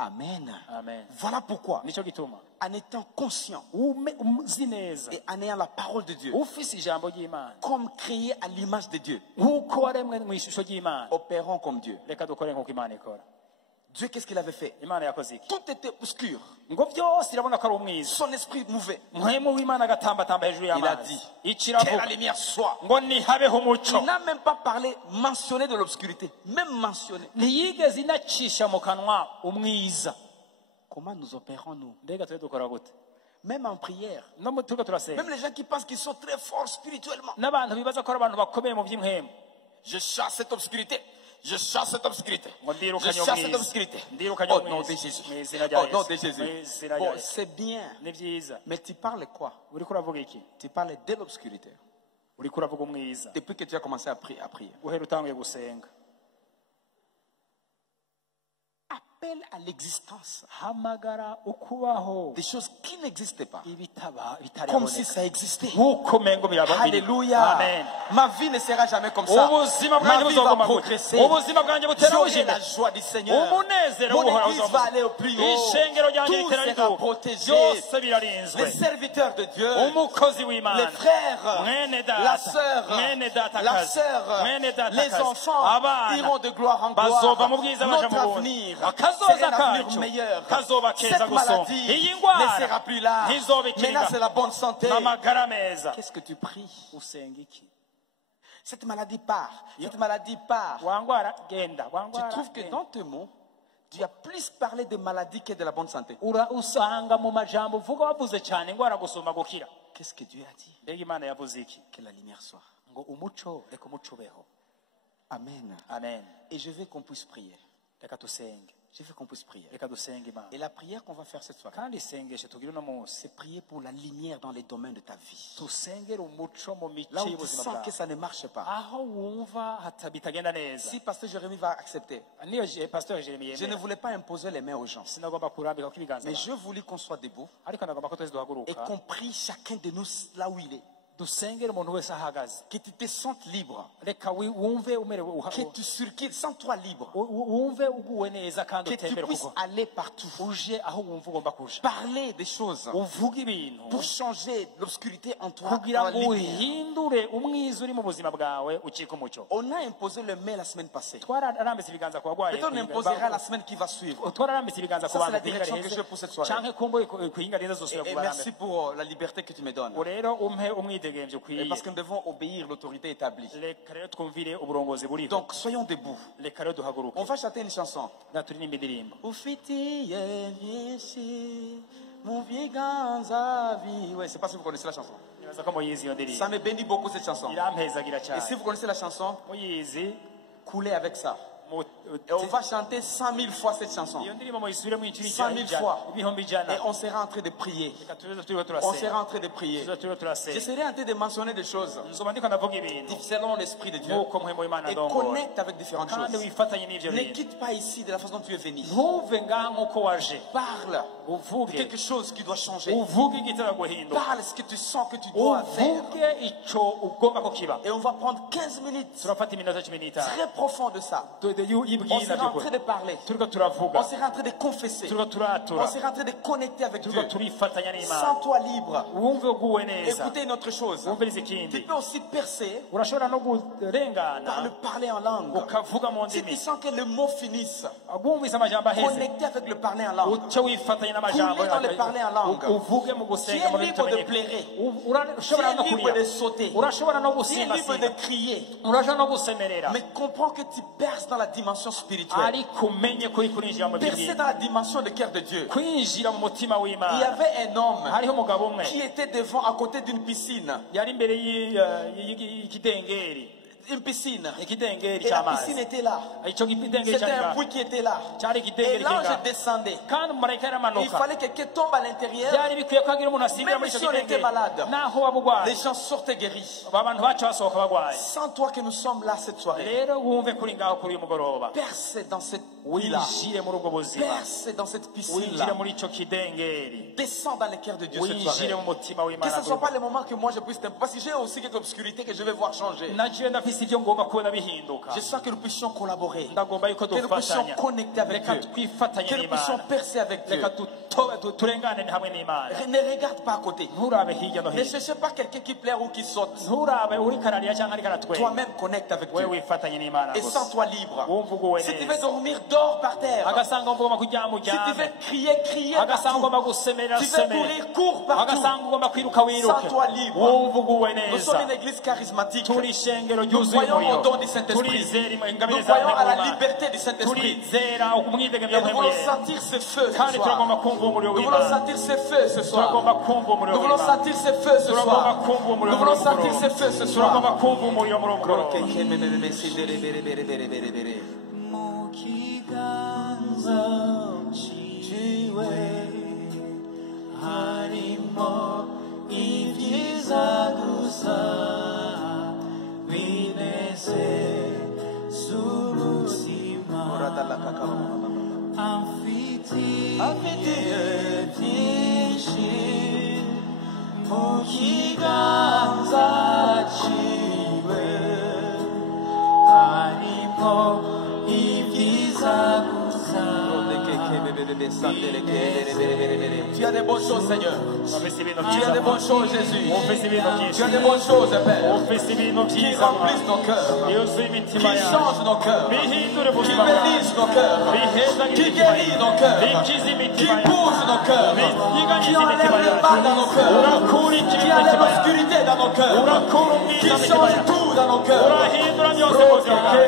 Amen. amen. Voilà pourquoi, nicyo gituma en étant conscient uzi neza et en ayant la parole de Dieu, ufise ijambo ry'imana comme créé à l'image de Dieu, nk'uko waremwe mu ishusho ry'imana, opérons comme Dieu. reka dukore nk'uko imana ikora. Dieu, qu'est-ce qu'il avait fait? imana yakoze iki? Tout était obscur. ngo byose irabona ko ari umwiza, Son esprit mouvait. muhemu w'imana agatambatamba hejuru Il a y'amazi, dit, icyo que la iravuga lumière soit. ngo nihabeho umuco. Il n'a même pas parlé, mentionné de l'obscurité. Même mentionné. ntiyigeze inacisha mu kanwa umwiza. Comment nous opérons, nous? mbega tube dukora gute? Même en prière. no mu turiko turasenga, Même les gens qui pensent qu'ils sont très forts spirituellement. n'abantu bibaza ko ari abantu bakomeye mu by'imhemu, Je chasse cette obscurité. Je chasse cette obscurité. ngo Je ndirukanye chasse cette umwiza, obscurité. ndirukanye Au nom de umwiza Jésus. mu izina rya Au nom de Yesu, Jésus. mu izina rya Bon, Yesu. c'est bien. ni byiza. Mais tu parles quoi? uriko uravuga iki? Tu parles de l'obscurité. uriko uravuga umwiza Depuis que tu as commencé à prier. guhera utanguye gusenga. Appelle à l'existence hamagara ukubaho des choses qui n'existaient pas. ibitaba Comme si bitaraboneka ça existait. nk'uko mengo biraba. Alléluia. amen. Ma vie ne sera jamais comme ça. ubuzima Ma bwanjye vie va buzoguma gute? progresser. ubuzima bwanjye butera J'aurai bujya la imbere. joie du Seigneur. umunezero Mon w'uhoraho église va aller au plus haut. ishengero ryanjye Tout ritera sera riduka, protégé. byose birarinzwe. Les serviteurs de Dieu, umukozi les w'imana, frères, mwene la data, sœur, mwene data la kazi, sœur, mwene data les kazi, enfants abana iront de gloire en bazova mu gloire. bwiza baja Notre mu bundi. avenir akazoza c'est un avenir kacu meilleur. kazoba keza Cette gusoma. maladie iyi ne ndwara sera plus là. ntizoba Maintenant, ikinga, c'est la bonne santé. n'amagara meza. Qu'est-ce que tu pries? usenga iki? Cette maladie part. Cette maladie part. wangwara genda, Tu wangwara trouves que genda. dans tes mots, tu as plus parlé de maladie que de la bonne santé. usanga mu majambo uvuga wavuze cyane indwara gusoma gukira. Qu'est-ce que Dieu a dit? mbega imana yavuze iki? Que la lumière soit. ngo umuco reka umuco ubeho. Amen. amen. Et je veux qu'on puisse prier. reka tusenge. Je veux qu'on puisse prier. reka dusenge imana Et la prière qu'on va faire cette soirée, kandi isengesho tugira uno munsi c'est prier pour la lumière dans les domaines de ta vie. tusengere umuco mu mice Là où tu y'ubuzima sens que bwawe ça ne marche pas. aho wumva bitagenda neza. Si Pasteur Jérémie va accepter, niyo pasteur Jeremy je ne yemera voulais pas imposer les mains aux gens. sinagomba kurambika ko ibiganza Mais abantu. je voulais qu'on soit debout ariko nagomba ko twese et duhaguruka qu'on prie chacun de nous là où il est. dusengere umuntu wese ahagaze Que tu te sentes libre. reka wumve umerewe Que tu circules, sens-toi libre. wumve uguwe neza kandi Que tu utembere puisses kuko aller partout. uje aho wumva ugomba kuja Parler des choses uvuge ibintu pour changer l'obscurité en toi. kugira dans la ngo lumière. uhindure umwiza uri mu buzima bwawe ukika umucyo. On a imposé le main la semaine passée. twararambitse ibiganza ku barwayi Peut-être on imposera la semaine qui va suivre. twararambitse ibiganza ku Ça, c'est la bantu direction que je veux pour cette soirée. canke kumbo kuhinga neza zose Et merci pour la liberté que tu me donnes. rero umpe umwidegemvye ukwiye Parce que nous devons obéir l'autorité établie. reka rero twumvire uburongozi buriho Donc soyons debout. reka rero duhaguruke On va chanter une chanson. na turirimba indirimbo Ufitiye byinshi mu biganza biwe. Ouais, c'est pas si vous connaissez la chanson. nibaza ko muyizi iyo ndirimbo Ça me bénit beaucoup cette chanson. irampezagira Et si cyane vous connaissez la chanson, muyizi coulez avec ça. mu- Et on va chanter 100 000 fois cette chanson. iyo ndirimbo muyisubiremo incuro 100 000 fois. ibihumbi ijana Et on sera en train de prier. reka tuze turiho On turasenga sera en train de prier. tuze turiho Je turasenga serai en train de mentionner des choses nzoba ndiko ndavuga ibintu selon l'Esprit de Dieu. nk'uko mwe mu imana Et ndongora connecte avec différentes kandi choses. wifatanye n'ivyo Ne bintu quitte pas ici de la façon dont tu es venu. ntuve ngaha nk'uko waje Parle de uvuge quelque chose qui doit changer. uvuge igitera guhinduka Parle ce que tu sens que tu dois faire. uvuge ico ugomba ko kiba Et on va prendre 15 minutes turafata iminota 15 très profond de ça. On y'ibwina sera en train by'ukuri de parler. turiko turavuga On sera en train de confesser. turiko On turatura sera en train de connecter avec Dieu. turiko turifatanya n'imana Sens-toi libre. wumve uguwe neza Écoutez une autre chose. wumvirize Tu ikindi peux aussi percer urashobora no par kurengana le parler en langue. ukavuga mu Si tu ndimi sens que le mot finisse, wumvise amajambo aheze connecter avec le parler en langue. uce wifatanya n'amajambo Couler dans le parler en langue. uvuge mu Tu gusenga es mu libre de bitamenye plairer. urashobora no Tu es libre kurira de sauter. urashobora no Tu es libre de gusimbasimba crier. urashobora no gusemerera Mais comprends que tu perces dans la dimension spirituelle. ariko umenye ko uri kurinjira mu Percer by'ibintu dans la dimension de cœur de Dieu. kwinjira mu mutima Il y w'imana avait un homme hariho umugabo umwe qui était devant, à côté d'une piscine. yari imbere y'ikidengeri Une piscine. ikidengeri Et la cy'amazi piscine était là. icyo kidengeri C'était un cyari puits qui était là. cyari Et ikidengeri l'ange kinga descendait. kandi umumarayika Il yaramanuka fallait que quelqu'un tombe à l'intérieur. byari bikwiye ko hagira umuntu asimbira Même muri icyo si on était kidengeri malade. naho waba urwaye Les gens sortaient guéris. abantu bacu basohoka barwaye Sens-toi que nous sommes là cette soirée. rero wumve kuri ngaho kuri uyu mugoroba Perce dans cette puits-là. winjire muri ubwo buzima Perce dans cette winjire piscine-là. muri icyo kidengeri Descends dans le cœur de Dieu cette winjire soirée. mu mutima Que w'imana ce ne soit pas le moment que moi je puisse t'imposer. Parce que j'ai aussi quelques obscurités que je vais voir changer. nagiye ndafise ibyo ngomba kubona bihinduka Je sens que nous puissions collaborer. ndagomba yuko Que nous puissions dufatanya connecter avec reka Dieu. twifatanye Que nous puissions n'imana percer avec Dieu. reka turengane hamwe n'imana Ne regarde pas à côté. nturabe hirya no Ne hino cherchez pas quelqu'un qui pleure ou qui saute. nturabe uri kararira cyangwa ari karatwenga Toi-même connecte avec we Dieu. wifatanye n'imana Et gusa sens-toi libre. wumva uguwe Si tu veux neza dormir, dors par terre. agasanga ugomba kuryama Si tu uryame veux crier, crier agasanga partout. ugomba gusemerera Tu veux semera courir, cours partout. agasanga ugomba kwiruka wiruke Sens-toi libre. wumva uguwe Nous sommes neza une église charismatique. turi ishengero Nous ryuzuye croyons au umuriro don du Saint-Esprit. turizera ingabire Nous za croyons à la Mpema. liberté du Saint-Esprit. turizera umwidege Et nous voulons bya sentir ce feu ce kandi soir. turagomba kumva umuriro Nous voulons w'imana sentir ce feu ce turagomba soir. kumva umuriro Nous voulons w'imana sentir ce feu ce turagomba soir. kumva umuriro Nous voulons muri uwo sentir mugoroba. ce feu ce turagomba soir. kumva umuriro muri uwo mugoroba Mu kiganza ciwe harimo ibyiza gusa binezeza umutima amfitiye byinshi mu kiganza ciwe harimo ibyiza gusa. Tu as des bonnes choses, Seigneur. Bafise ibintu Tu as byiza des bonnes choses, Jésus. ufise ibintu Tu byinshi as des bonnes choses, Père. ufise ibintu Qui byiza remplissent nos cœurs. yuzuye imitima Qui yawe changent nos cœurs. bihindure Qui ubuzima bwawe bénissent nos cœurs. bihezanye Qui imitima guérit yawe nos cœurs. bikize Qui imitima yawe pousse nos cœurs. biyiganize Qui imitima enlève le yawe mal dans nos cœurs. urakura Qui ikibi mu enlève mitima yawe l'obscurité dans nos cœurs. urakura Qui umwiza mu mitima change yawe tout dans nos cœurs. urahindura byose mu buzima bwawe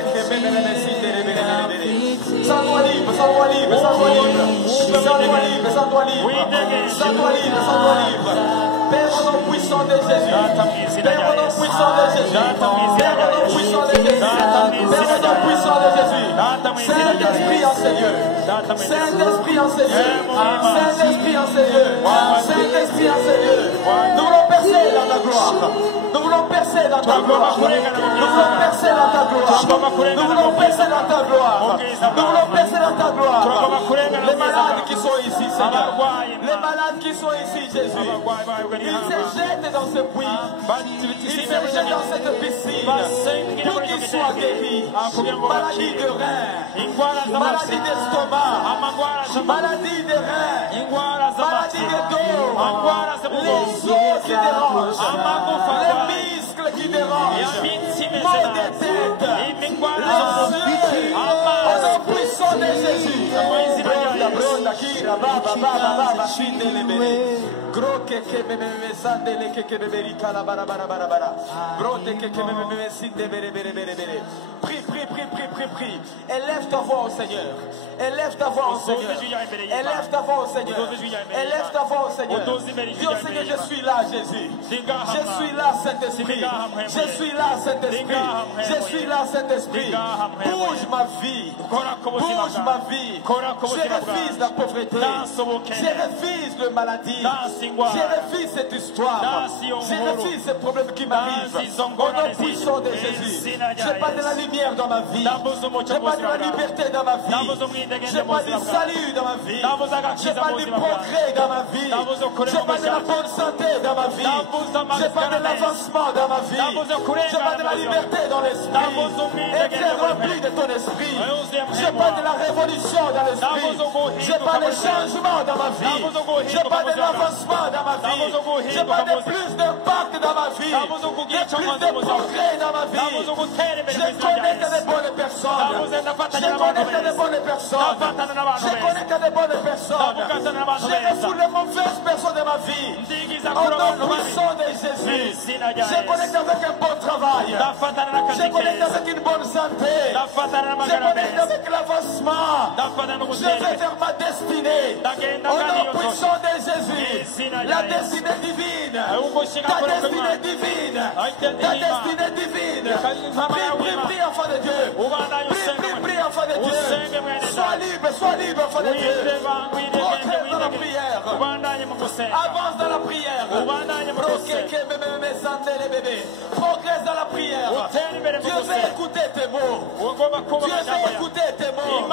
Sens-toi libre, sens-toi libre, sens-toi libre. Sens-toi libre, sens-toi libre. Sens-toi libre, sens-toi libre. Père, au nom puissant de Jésus. Père, au nom puissant de Jésus. Père, au nom puissant de Jésus. Père, au nom puissant de Jésus. Saint-Esprit en Seigneur. Saint-Esprit en Seigneur. Saint-Esprit en Seigneur. Saint-Esprit en Seigneur. Nous voulons percer dans ta gloire. Nous voulons percer dans ta gloire. Nous voulons percer dans ta gloire. Nous voulons percer dans ta gloire. Nous voulons percer dans ta gloire. Les malades qui sont ici, Seigneur. Les malades qui sont ici, Jésus. Ils se jettent dans ce puits. Ils se jettent dans cette piscine. Pour qu'ils soient guéris. Maladie de rein. Maladie d'estomac. Maladie de rein. Maladie de dos. Les os qui dérangent. Les muscles qui dérangent. Mal de tête. Les yeux. Au nom puissant de Jésus. Bronda, Kira, Baba, Baba, Baba, Shindele, Gros que me sandele que me berica la bara bara bara bara. Bronde que me sinde bere bere bere bere. Prie, prie, prie, prie, prie, prie. Élève ta voix au Seigneur. Élève ta voix au Seigneur. Élève ta voix au Seigneur. Élève ta voix au Seigneur. Dis au Seigneur, je suis là, Jésus. Je suis là, Saint-Esprit. Je suis là, Saint-Esprit. Je suis là, Saint-Esprit. Bouge ma vie. Bouge ma vie. Je refuse la pauvreté. Je refuse la maladie. Je refuse cette histoire. Je refuse ces problèmes qui m'arrivent. Au nom puissant de Jésus. Je n'ai pas de la lumière dans ma vie. Je n'ai pas de la liberté dans ma vie. Je n'ai pas de salut dans ma vie. Je n'ai pas de progrès dans ma vie. Je n'ai pas de la bonne santé dans ma vie. Je n'ai pas de l'avancement dans ma vie. Je n'ai pas de la liberté dans l'esprit. Et tu es rempli de ton esprit. Je n'ai pas de la révolution dans l'esprit. Je n'ai pas de changement dans ma vie. Je n'ai pas de l'avancement dans ma vie. Je n'ai pas de plus d'impact dans ma vie. De plus de progrès dans ma vie. Je connecte des bonnes personnes. Je connecte des bonnes personnes. Je connecte des bonnes personnes. Je refous les mauvaises personnes de ma vie. Au nom puissant de Jésus. Je connecte avec un bon travail. Je connecte avec une bonne santé. Je connecte avec l'avancement. Je vais vers ma destinée. Au nom puissant de Jésus. La destinée divine. Ta destinée divine. Ta destinée divine. Prie, prie, enfant de Dieu. Prie, enfant de Dieu. Sois libre, enfant de Dieu. Progresse dans la prière. Avance dans la prière. Progresse dans la prière. Dieu veut écouter tes mots. Dieu veut écouter tes mots.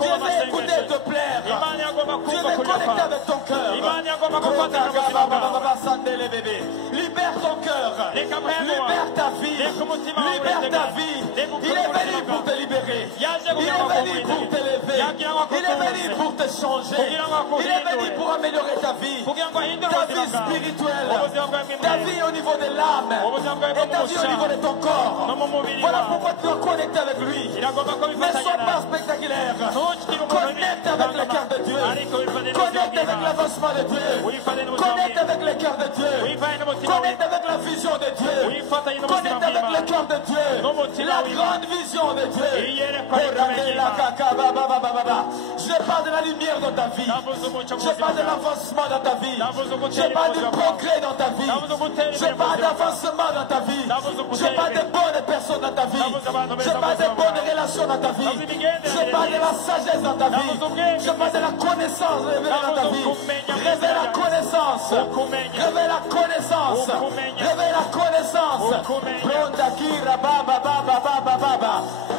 Dieu veut écouter te plaire. Dieu veut connecter avec ton cœur. Libère ton cœur. Libère ta vie. Libère ta vie. Il est venu pour te libérer. Il est venu pour t'élever. Il est venu pour te changer. Il est venu pour améliorer ta vie. Ta vie spirituelle. Ta vie au niveau de l'âme. Et ta vie au niveau de ton corps. Voilà pourquoi tu dois connecter avec lui. Ne sois pas spectaculaire. Connecte avec le cœur de Dieu. Connecte avec l'avancement de Dieu. Connecte avec le cœur de Dieu. Connecte avec la vision de Dieu. Connecte avec le cœur de Dieu. La grande vision de Dieu. Je parle de la lumière dans ta vie. Je parle de l'avancement dans ta vie. Je parle du progrès dans ta vie. Je parle d'avancement dans ta vie. Je parle de bonnes personnes dans ta vie. Je parle de bonnes relations dans ta vie. Je parle de la sagesse dans ta vie. Je parle de la connaissance révélée dans ta vie. Révèle la connaissance. Révèle la connaissance. Révèle la connaissance. Gronda kira baba baba baba baba.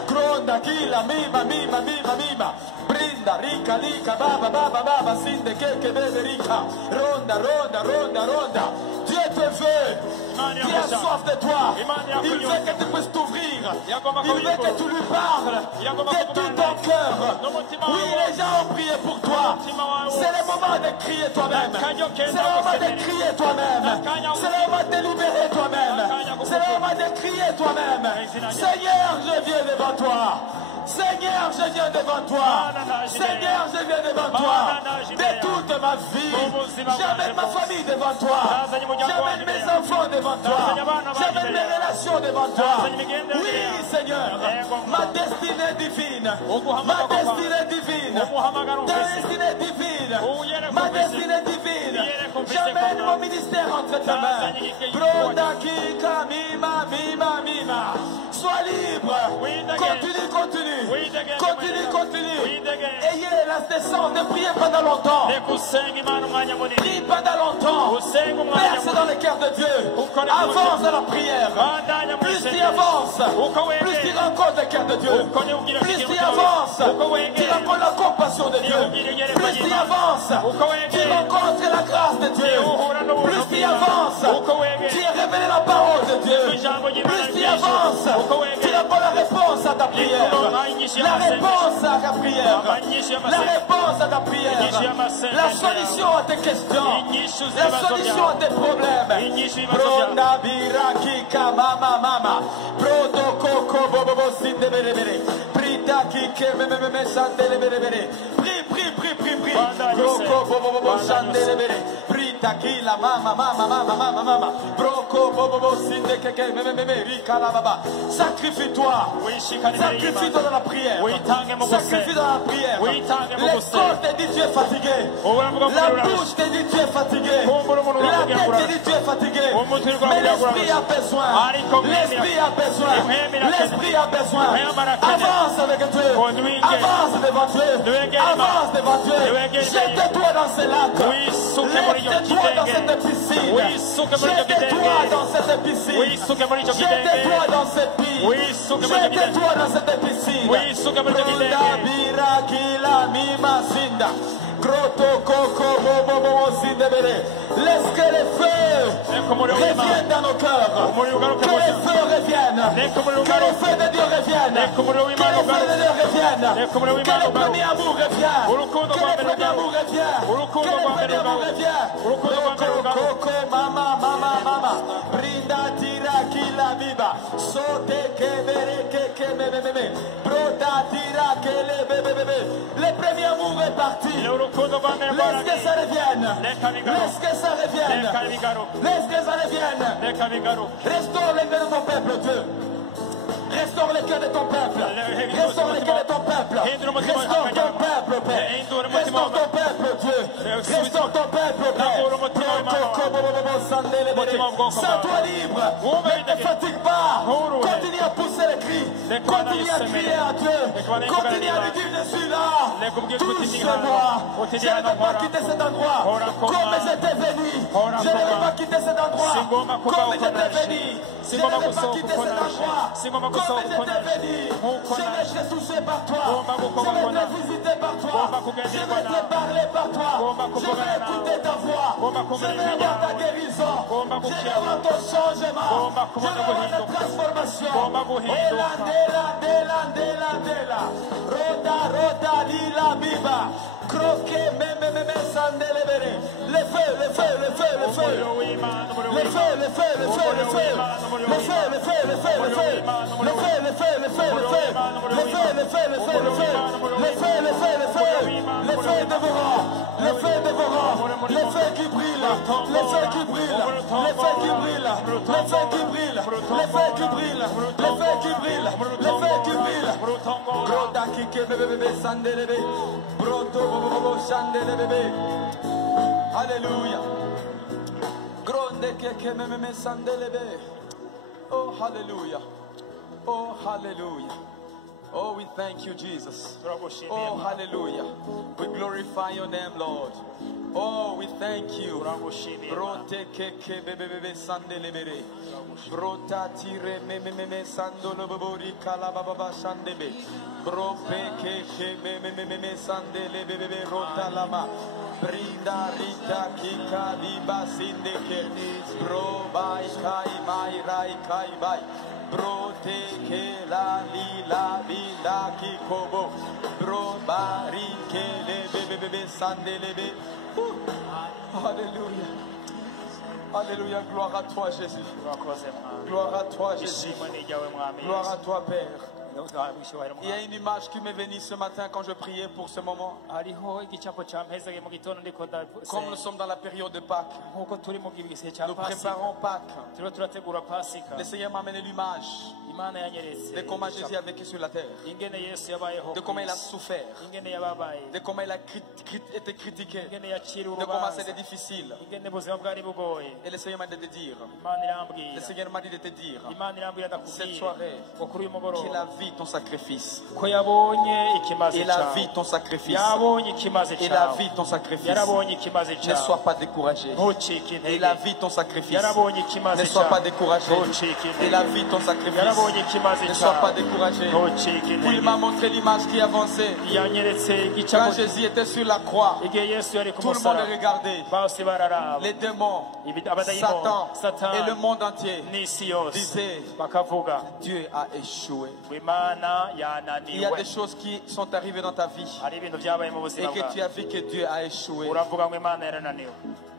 Gronda kila mima mima mima mima. Brinda rica rica baba baba baba sinde que bebe rica. Ronda ronda ronda ronda. Dieu te veut. Dieu a soif de toi. Il veut que tu puisses t'ouvrir. Il veut que tu lui parles de tout ton cœur. Oui, les gens ont prié pour toi. C'est le moment de crier toi-même. C'est le moment de crier toi-même. C'est le moment de libérer toi-même. C'est le moment de crier toi-même. Seigneur, je viens devant toi. Seigneur, je viens devant toi. Seigneur, je viens devant toi. De toute ma vie, j'amène ma famille devant toi. J'amène mes enfants devant toi. J'amène mes relations devant toi. Oui, Seigneur, ma destinée divine. Ma destinée divine. Ta destinée divine. Ma destinée divine. J'amène mon ministère entre tes mains. Brodakika, mima, mima, mima. Sois libre. Continue, continue. Continue, continue. Ayez la cessance de prier pendant longtemps. Prie pendant longtemps. Perce dans le cœur de Dieu. Avance dans la prière. Plus tu avances, plus tu rencontres le cœur de Dieu. Plus tu avances, tu rencontres la compassion de Dieu. Plus tu avances, tu rencontres la grâce de Dieu. Plus tu avances, tu as révélé la parole de Dieu. Plus tu avances, tu rencontres la réponse à ta prière. La réponse à ta prière. La réponse à ta prière. La solution à tes questions. La solution à tes problèmes. Bronda birakika mama mama. Proto koko bobo sindebere. Prita kike meme sandelebere. Prie, prie, prie, prie, prie. Koko bobo sandelebere. Prita kila mama mama mama mama mama. Broko bobo sindekeke meme rikala baba. Sacrifie-toi. Sacrifie-toi dans la prière. Sacrifie dans la prière. Les corps te disent tu es fatigué. La bouche te dit tu es fatigué. La tête te dit tu es fatigué. Mais l'esprit a besoin. L'esprit a besoin. L'esprit a besoin. Avance avec Dieu. Avance devant Dieu. Avance devant Dieu. Jette-toi dans ce lac. Jette-toi dans cette piscine. Jette-toi dans cette piscine. Jette-toi dans cette piscine. Jette-toi dans cette piscine. Bira kila mima sinda. Kroto koko bobo sindebere. Laisse que les feux reviennent dans nos cœurs. Que les feux reviennent. Que les feux de Dieu reviennent. Que les feux de Dieu reviennent. Que le premier amour revienne. Que le premier amour revienne. Que le premier amour revienne. Koko mama mama mama. Brinda tira kila biba. Sote kebere keke bebe. Broda tira kele bebe. Le premier amour est parti. Laisse que ça revienne. Laisse que ça revienne. Laisse que ça revienne. Restaure le cœur de ton peuple, Dieu. Restaure le cœur de ton peuple. Restaure le cœur de ton peuple. Restaure ton peuple, Père. Restaure ton peuple, Dieu. Restaure ton peuple, Père. Sens-toi libre. Ne te fatigue pas. Continue à pousser les cris. Continue à crier à Dieu. Continue à lui dire je suis là. Touche-moi. Je ne vais pas quitter cet endroit comme j'étais venu. Je ne vais pas quitter cet endroit comme j'étais venu. Je ne vais pas quitter cet endroit comme j'étais venu. Je vais te toucher par toi. Je vais te visiter par toi. Je vais te parler par toi. Je vais écouter ta voix. Je vais voir ta guérison. Je vais voir ton changement. Je vais voir ta transformation. Dela. Roda, lila, biba. Croquet, meme, sandelebere. Le feu. Le feu. Les feux qui brillent. Groda kike bebe sandelebe. Broto bobo sandelebe. Alléluia. Gronde keke meme sandelebe. Oh hallelujah. Oh hallelujah. Oh, we thank you, Jesus. Oh, hallelujah. We glorify your name, Lord. Oh, we thank you. Brote keke bebe sandelebe. Brota tire meme sandolobori kalababa sandebe. Bro keke meme sandelebe rota lama. Brinda rita kika diba sindeke. Bro bai kai mai rai kai bai. Brote ke la li la bi la ki kobo. Bro bari ke le bebe sandelebe. Alléluia. Alléluia, gloire à toi Jésus. Gloire à toi Jésus. Gloire à toi Père. Il y a une image qui m'est venue ce matin quand je priais pour ce moment. hariho igicapo campezaga mu gitondo ndiko Comme nous sommes dans la période de Pâques, nkuko turi mu gihe cya nous pasika préparons Pâques. turiho turategura pasika Le Seigneur m'a amené l'image imana yanyeretse de comment Jésus a vécu sur la terre, ingene yesu yabayeho de comment il a souffert, ingene yababaye de comment il a été critiqué, ingene yacira de comment urubanza c'était difficile. ingene ubuzima bwari bugoye Et le Seigneur m'a dit de te dire, imana le irambwira Seigneur m'a dit de te dire, imana irambwira cette ndakubwira soirée, ngo kuri uyu qu'il mugoroba a vu ton sacrifice. ko yabonye ikimaze Il a cyawe vu ton sacrifice. yabonye ikimaze Il a cyawe vu ton sacrifice. yarabonye ikimaze Ne cyawe sois pas découragé. ntucike Il a intege vu ton sacrifice. yarabonye ikimaze Ne sois pas cyawe découragé. ntucike Il a intege vu ton sacrifice. yarabonye ikimaze Ne sois pas cyawe découragé. ntucike Puis il intege m'a montré l'image qui avançait. yanyeretse Quand igicapo Jésus était sur la croix, igihe yesu yari ku tout le monde musaraba regardait. bose bararaba Les démons, abadayimoni Satan et le satani monde entier n'isi yose disaient, bakavuga Dieu a échoué. ngo imana Il y a yananiwe des choses qui sont arrivées dans ta vie hari ibintu byabaye mu et buzima que tu bwawe as vu que Dieu a échoué. uravuga ngo imana yarananiwe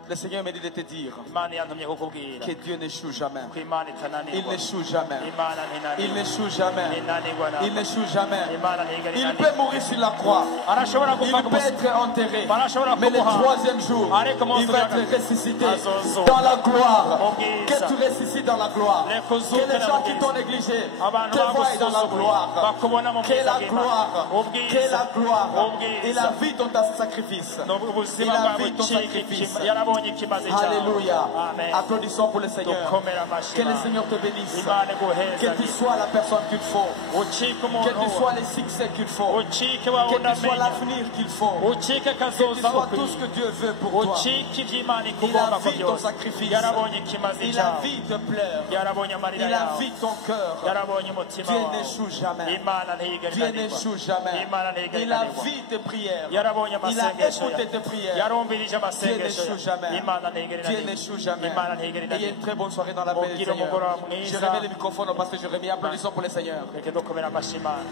Le Seigneur me dit de te dire imana yantumye kukubwira que Dieu n'échoue jamais. ko imana Il itananirwa n'échoue jamais. imana Il ntinanirwa n'échoue jamais. ntinanirwa Il na n'échoue jamais. imana ntigera Il inanirwa peut mourir sur la croix. arashobora Il gupfa ku peut musozi être enterré. barashobora Mais le kumuha troisième jour, ariko umunsi il va wa être gatatu ressuscité azozuka dans la gloire. mu bwiza Que tu ressuscites dans la gloire. Reka Que uzuke les na gens mu qui bwiza t'ont négligé abantu te voient dans la bagusuzuguye gloire. bakubona mu Que bwiza la bw'imana gloire. Que ubwiza la gloire. Il ubwiza a vu ton sacrifice. ubuzima Il a bwawe vu ton bucika sacrifice. ikima yarabonye ikimaze cyawe Alléluia. amen Applaudissons pour le Seigneur. dukomere amashyi Que le Imana. Seigneur te bénisse. imana Que iguheza tu sois la personne qu'il faut. ucike Que umuntu tu sois les succès qu'il faut. ucike wawe Que tu sois unamenya l'avenir qu'il faut. ucike Que tu kazoza sois tout ce ukwiye que Dieu veut pour toi. ucike iby'imana Il ikugomba a ko vu ton byose sacrifice. yarabonye ikimaze Il a cyawe vu tes pleurs. yarabonye amarira Il a yawe vu ton cœur. yarabonye umutima Dieu wawe n'échoue jamais. imana ntiyigera Dieu inanirwa n'échoue jamais. imana ntiyigera Il a inanirwa vu tes prières. yarabonye Il a amasengesho écouté yawe tes prières. yarumvirije Dieu amasengesho n'échoue yawe jamais. imana ntiyigera Dieu inanirwa n'échoue jamais. imana ntiyigera Ayez une inanirwa très bonne soirée dans la paix du mugire Seigneur. umugoroba Je mwiza remets le microphone au pasteur Jérémie. Applaudissons pour le Seigneur. reke dukomere amashyi imana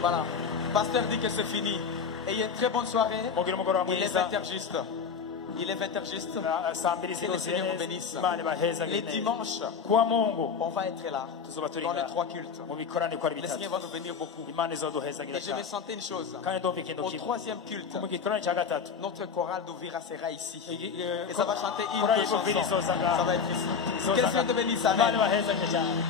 Voilà. Pasteur dit que c'est fini. Ayez une très bonne soirée. mugire umugoroba Il est mwiza 20h juste. Il est 20h juste. saa mbiri Que le ziruzuye Seigneur vous neza bénisse. imana ibaheza Les dimanches, kuwa mungu on va être là. tuzoba turi Dans les ngaha 3 cultes. mu bikoraniro ari Le bitatu Seigneur va nous bénir beaucoup. imana izoduhezagira Et je vais cyane sentir une chose. kandi ndumva ikintu Au kimwe 3e culte, mu gikoraniro cya gatatu notre chorale d'Ouvira sera ici. Et Et ça va chanter une chorale deux d'Ouvira chansons. izoza ngaha. Ça va être ici. Izoza Que le Seigneur ngaha. te bénisse. imana Amen. ibahezagire cyane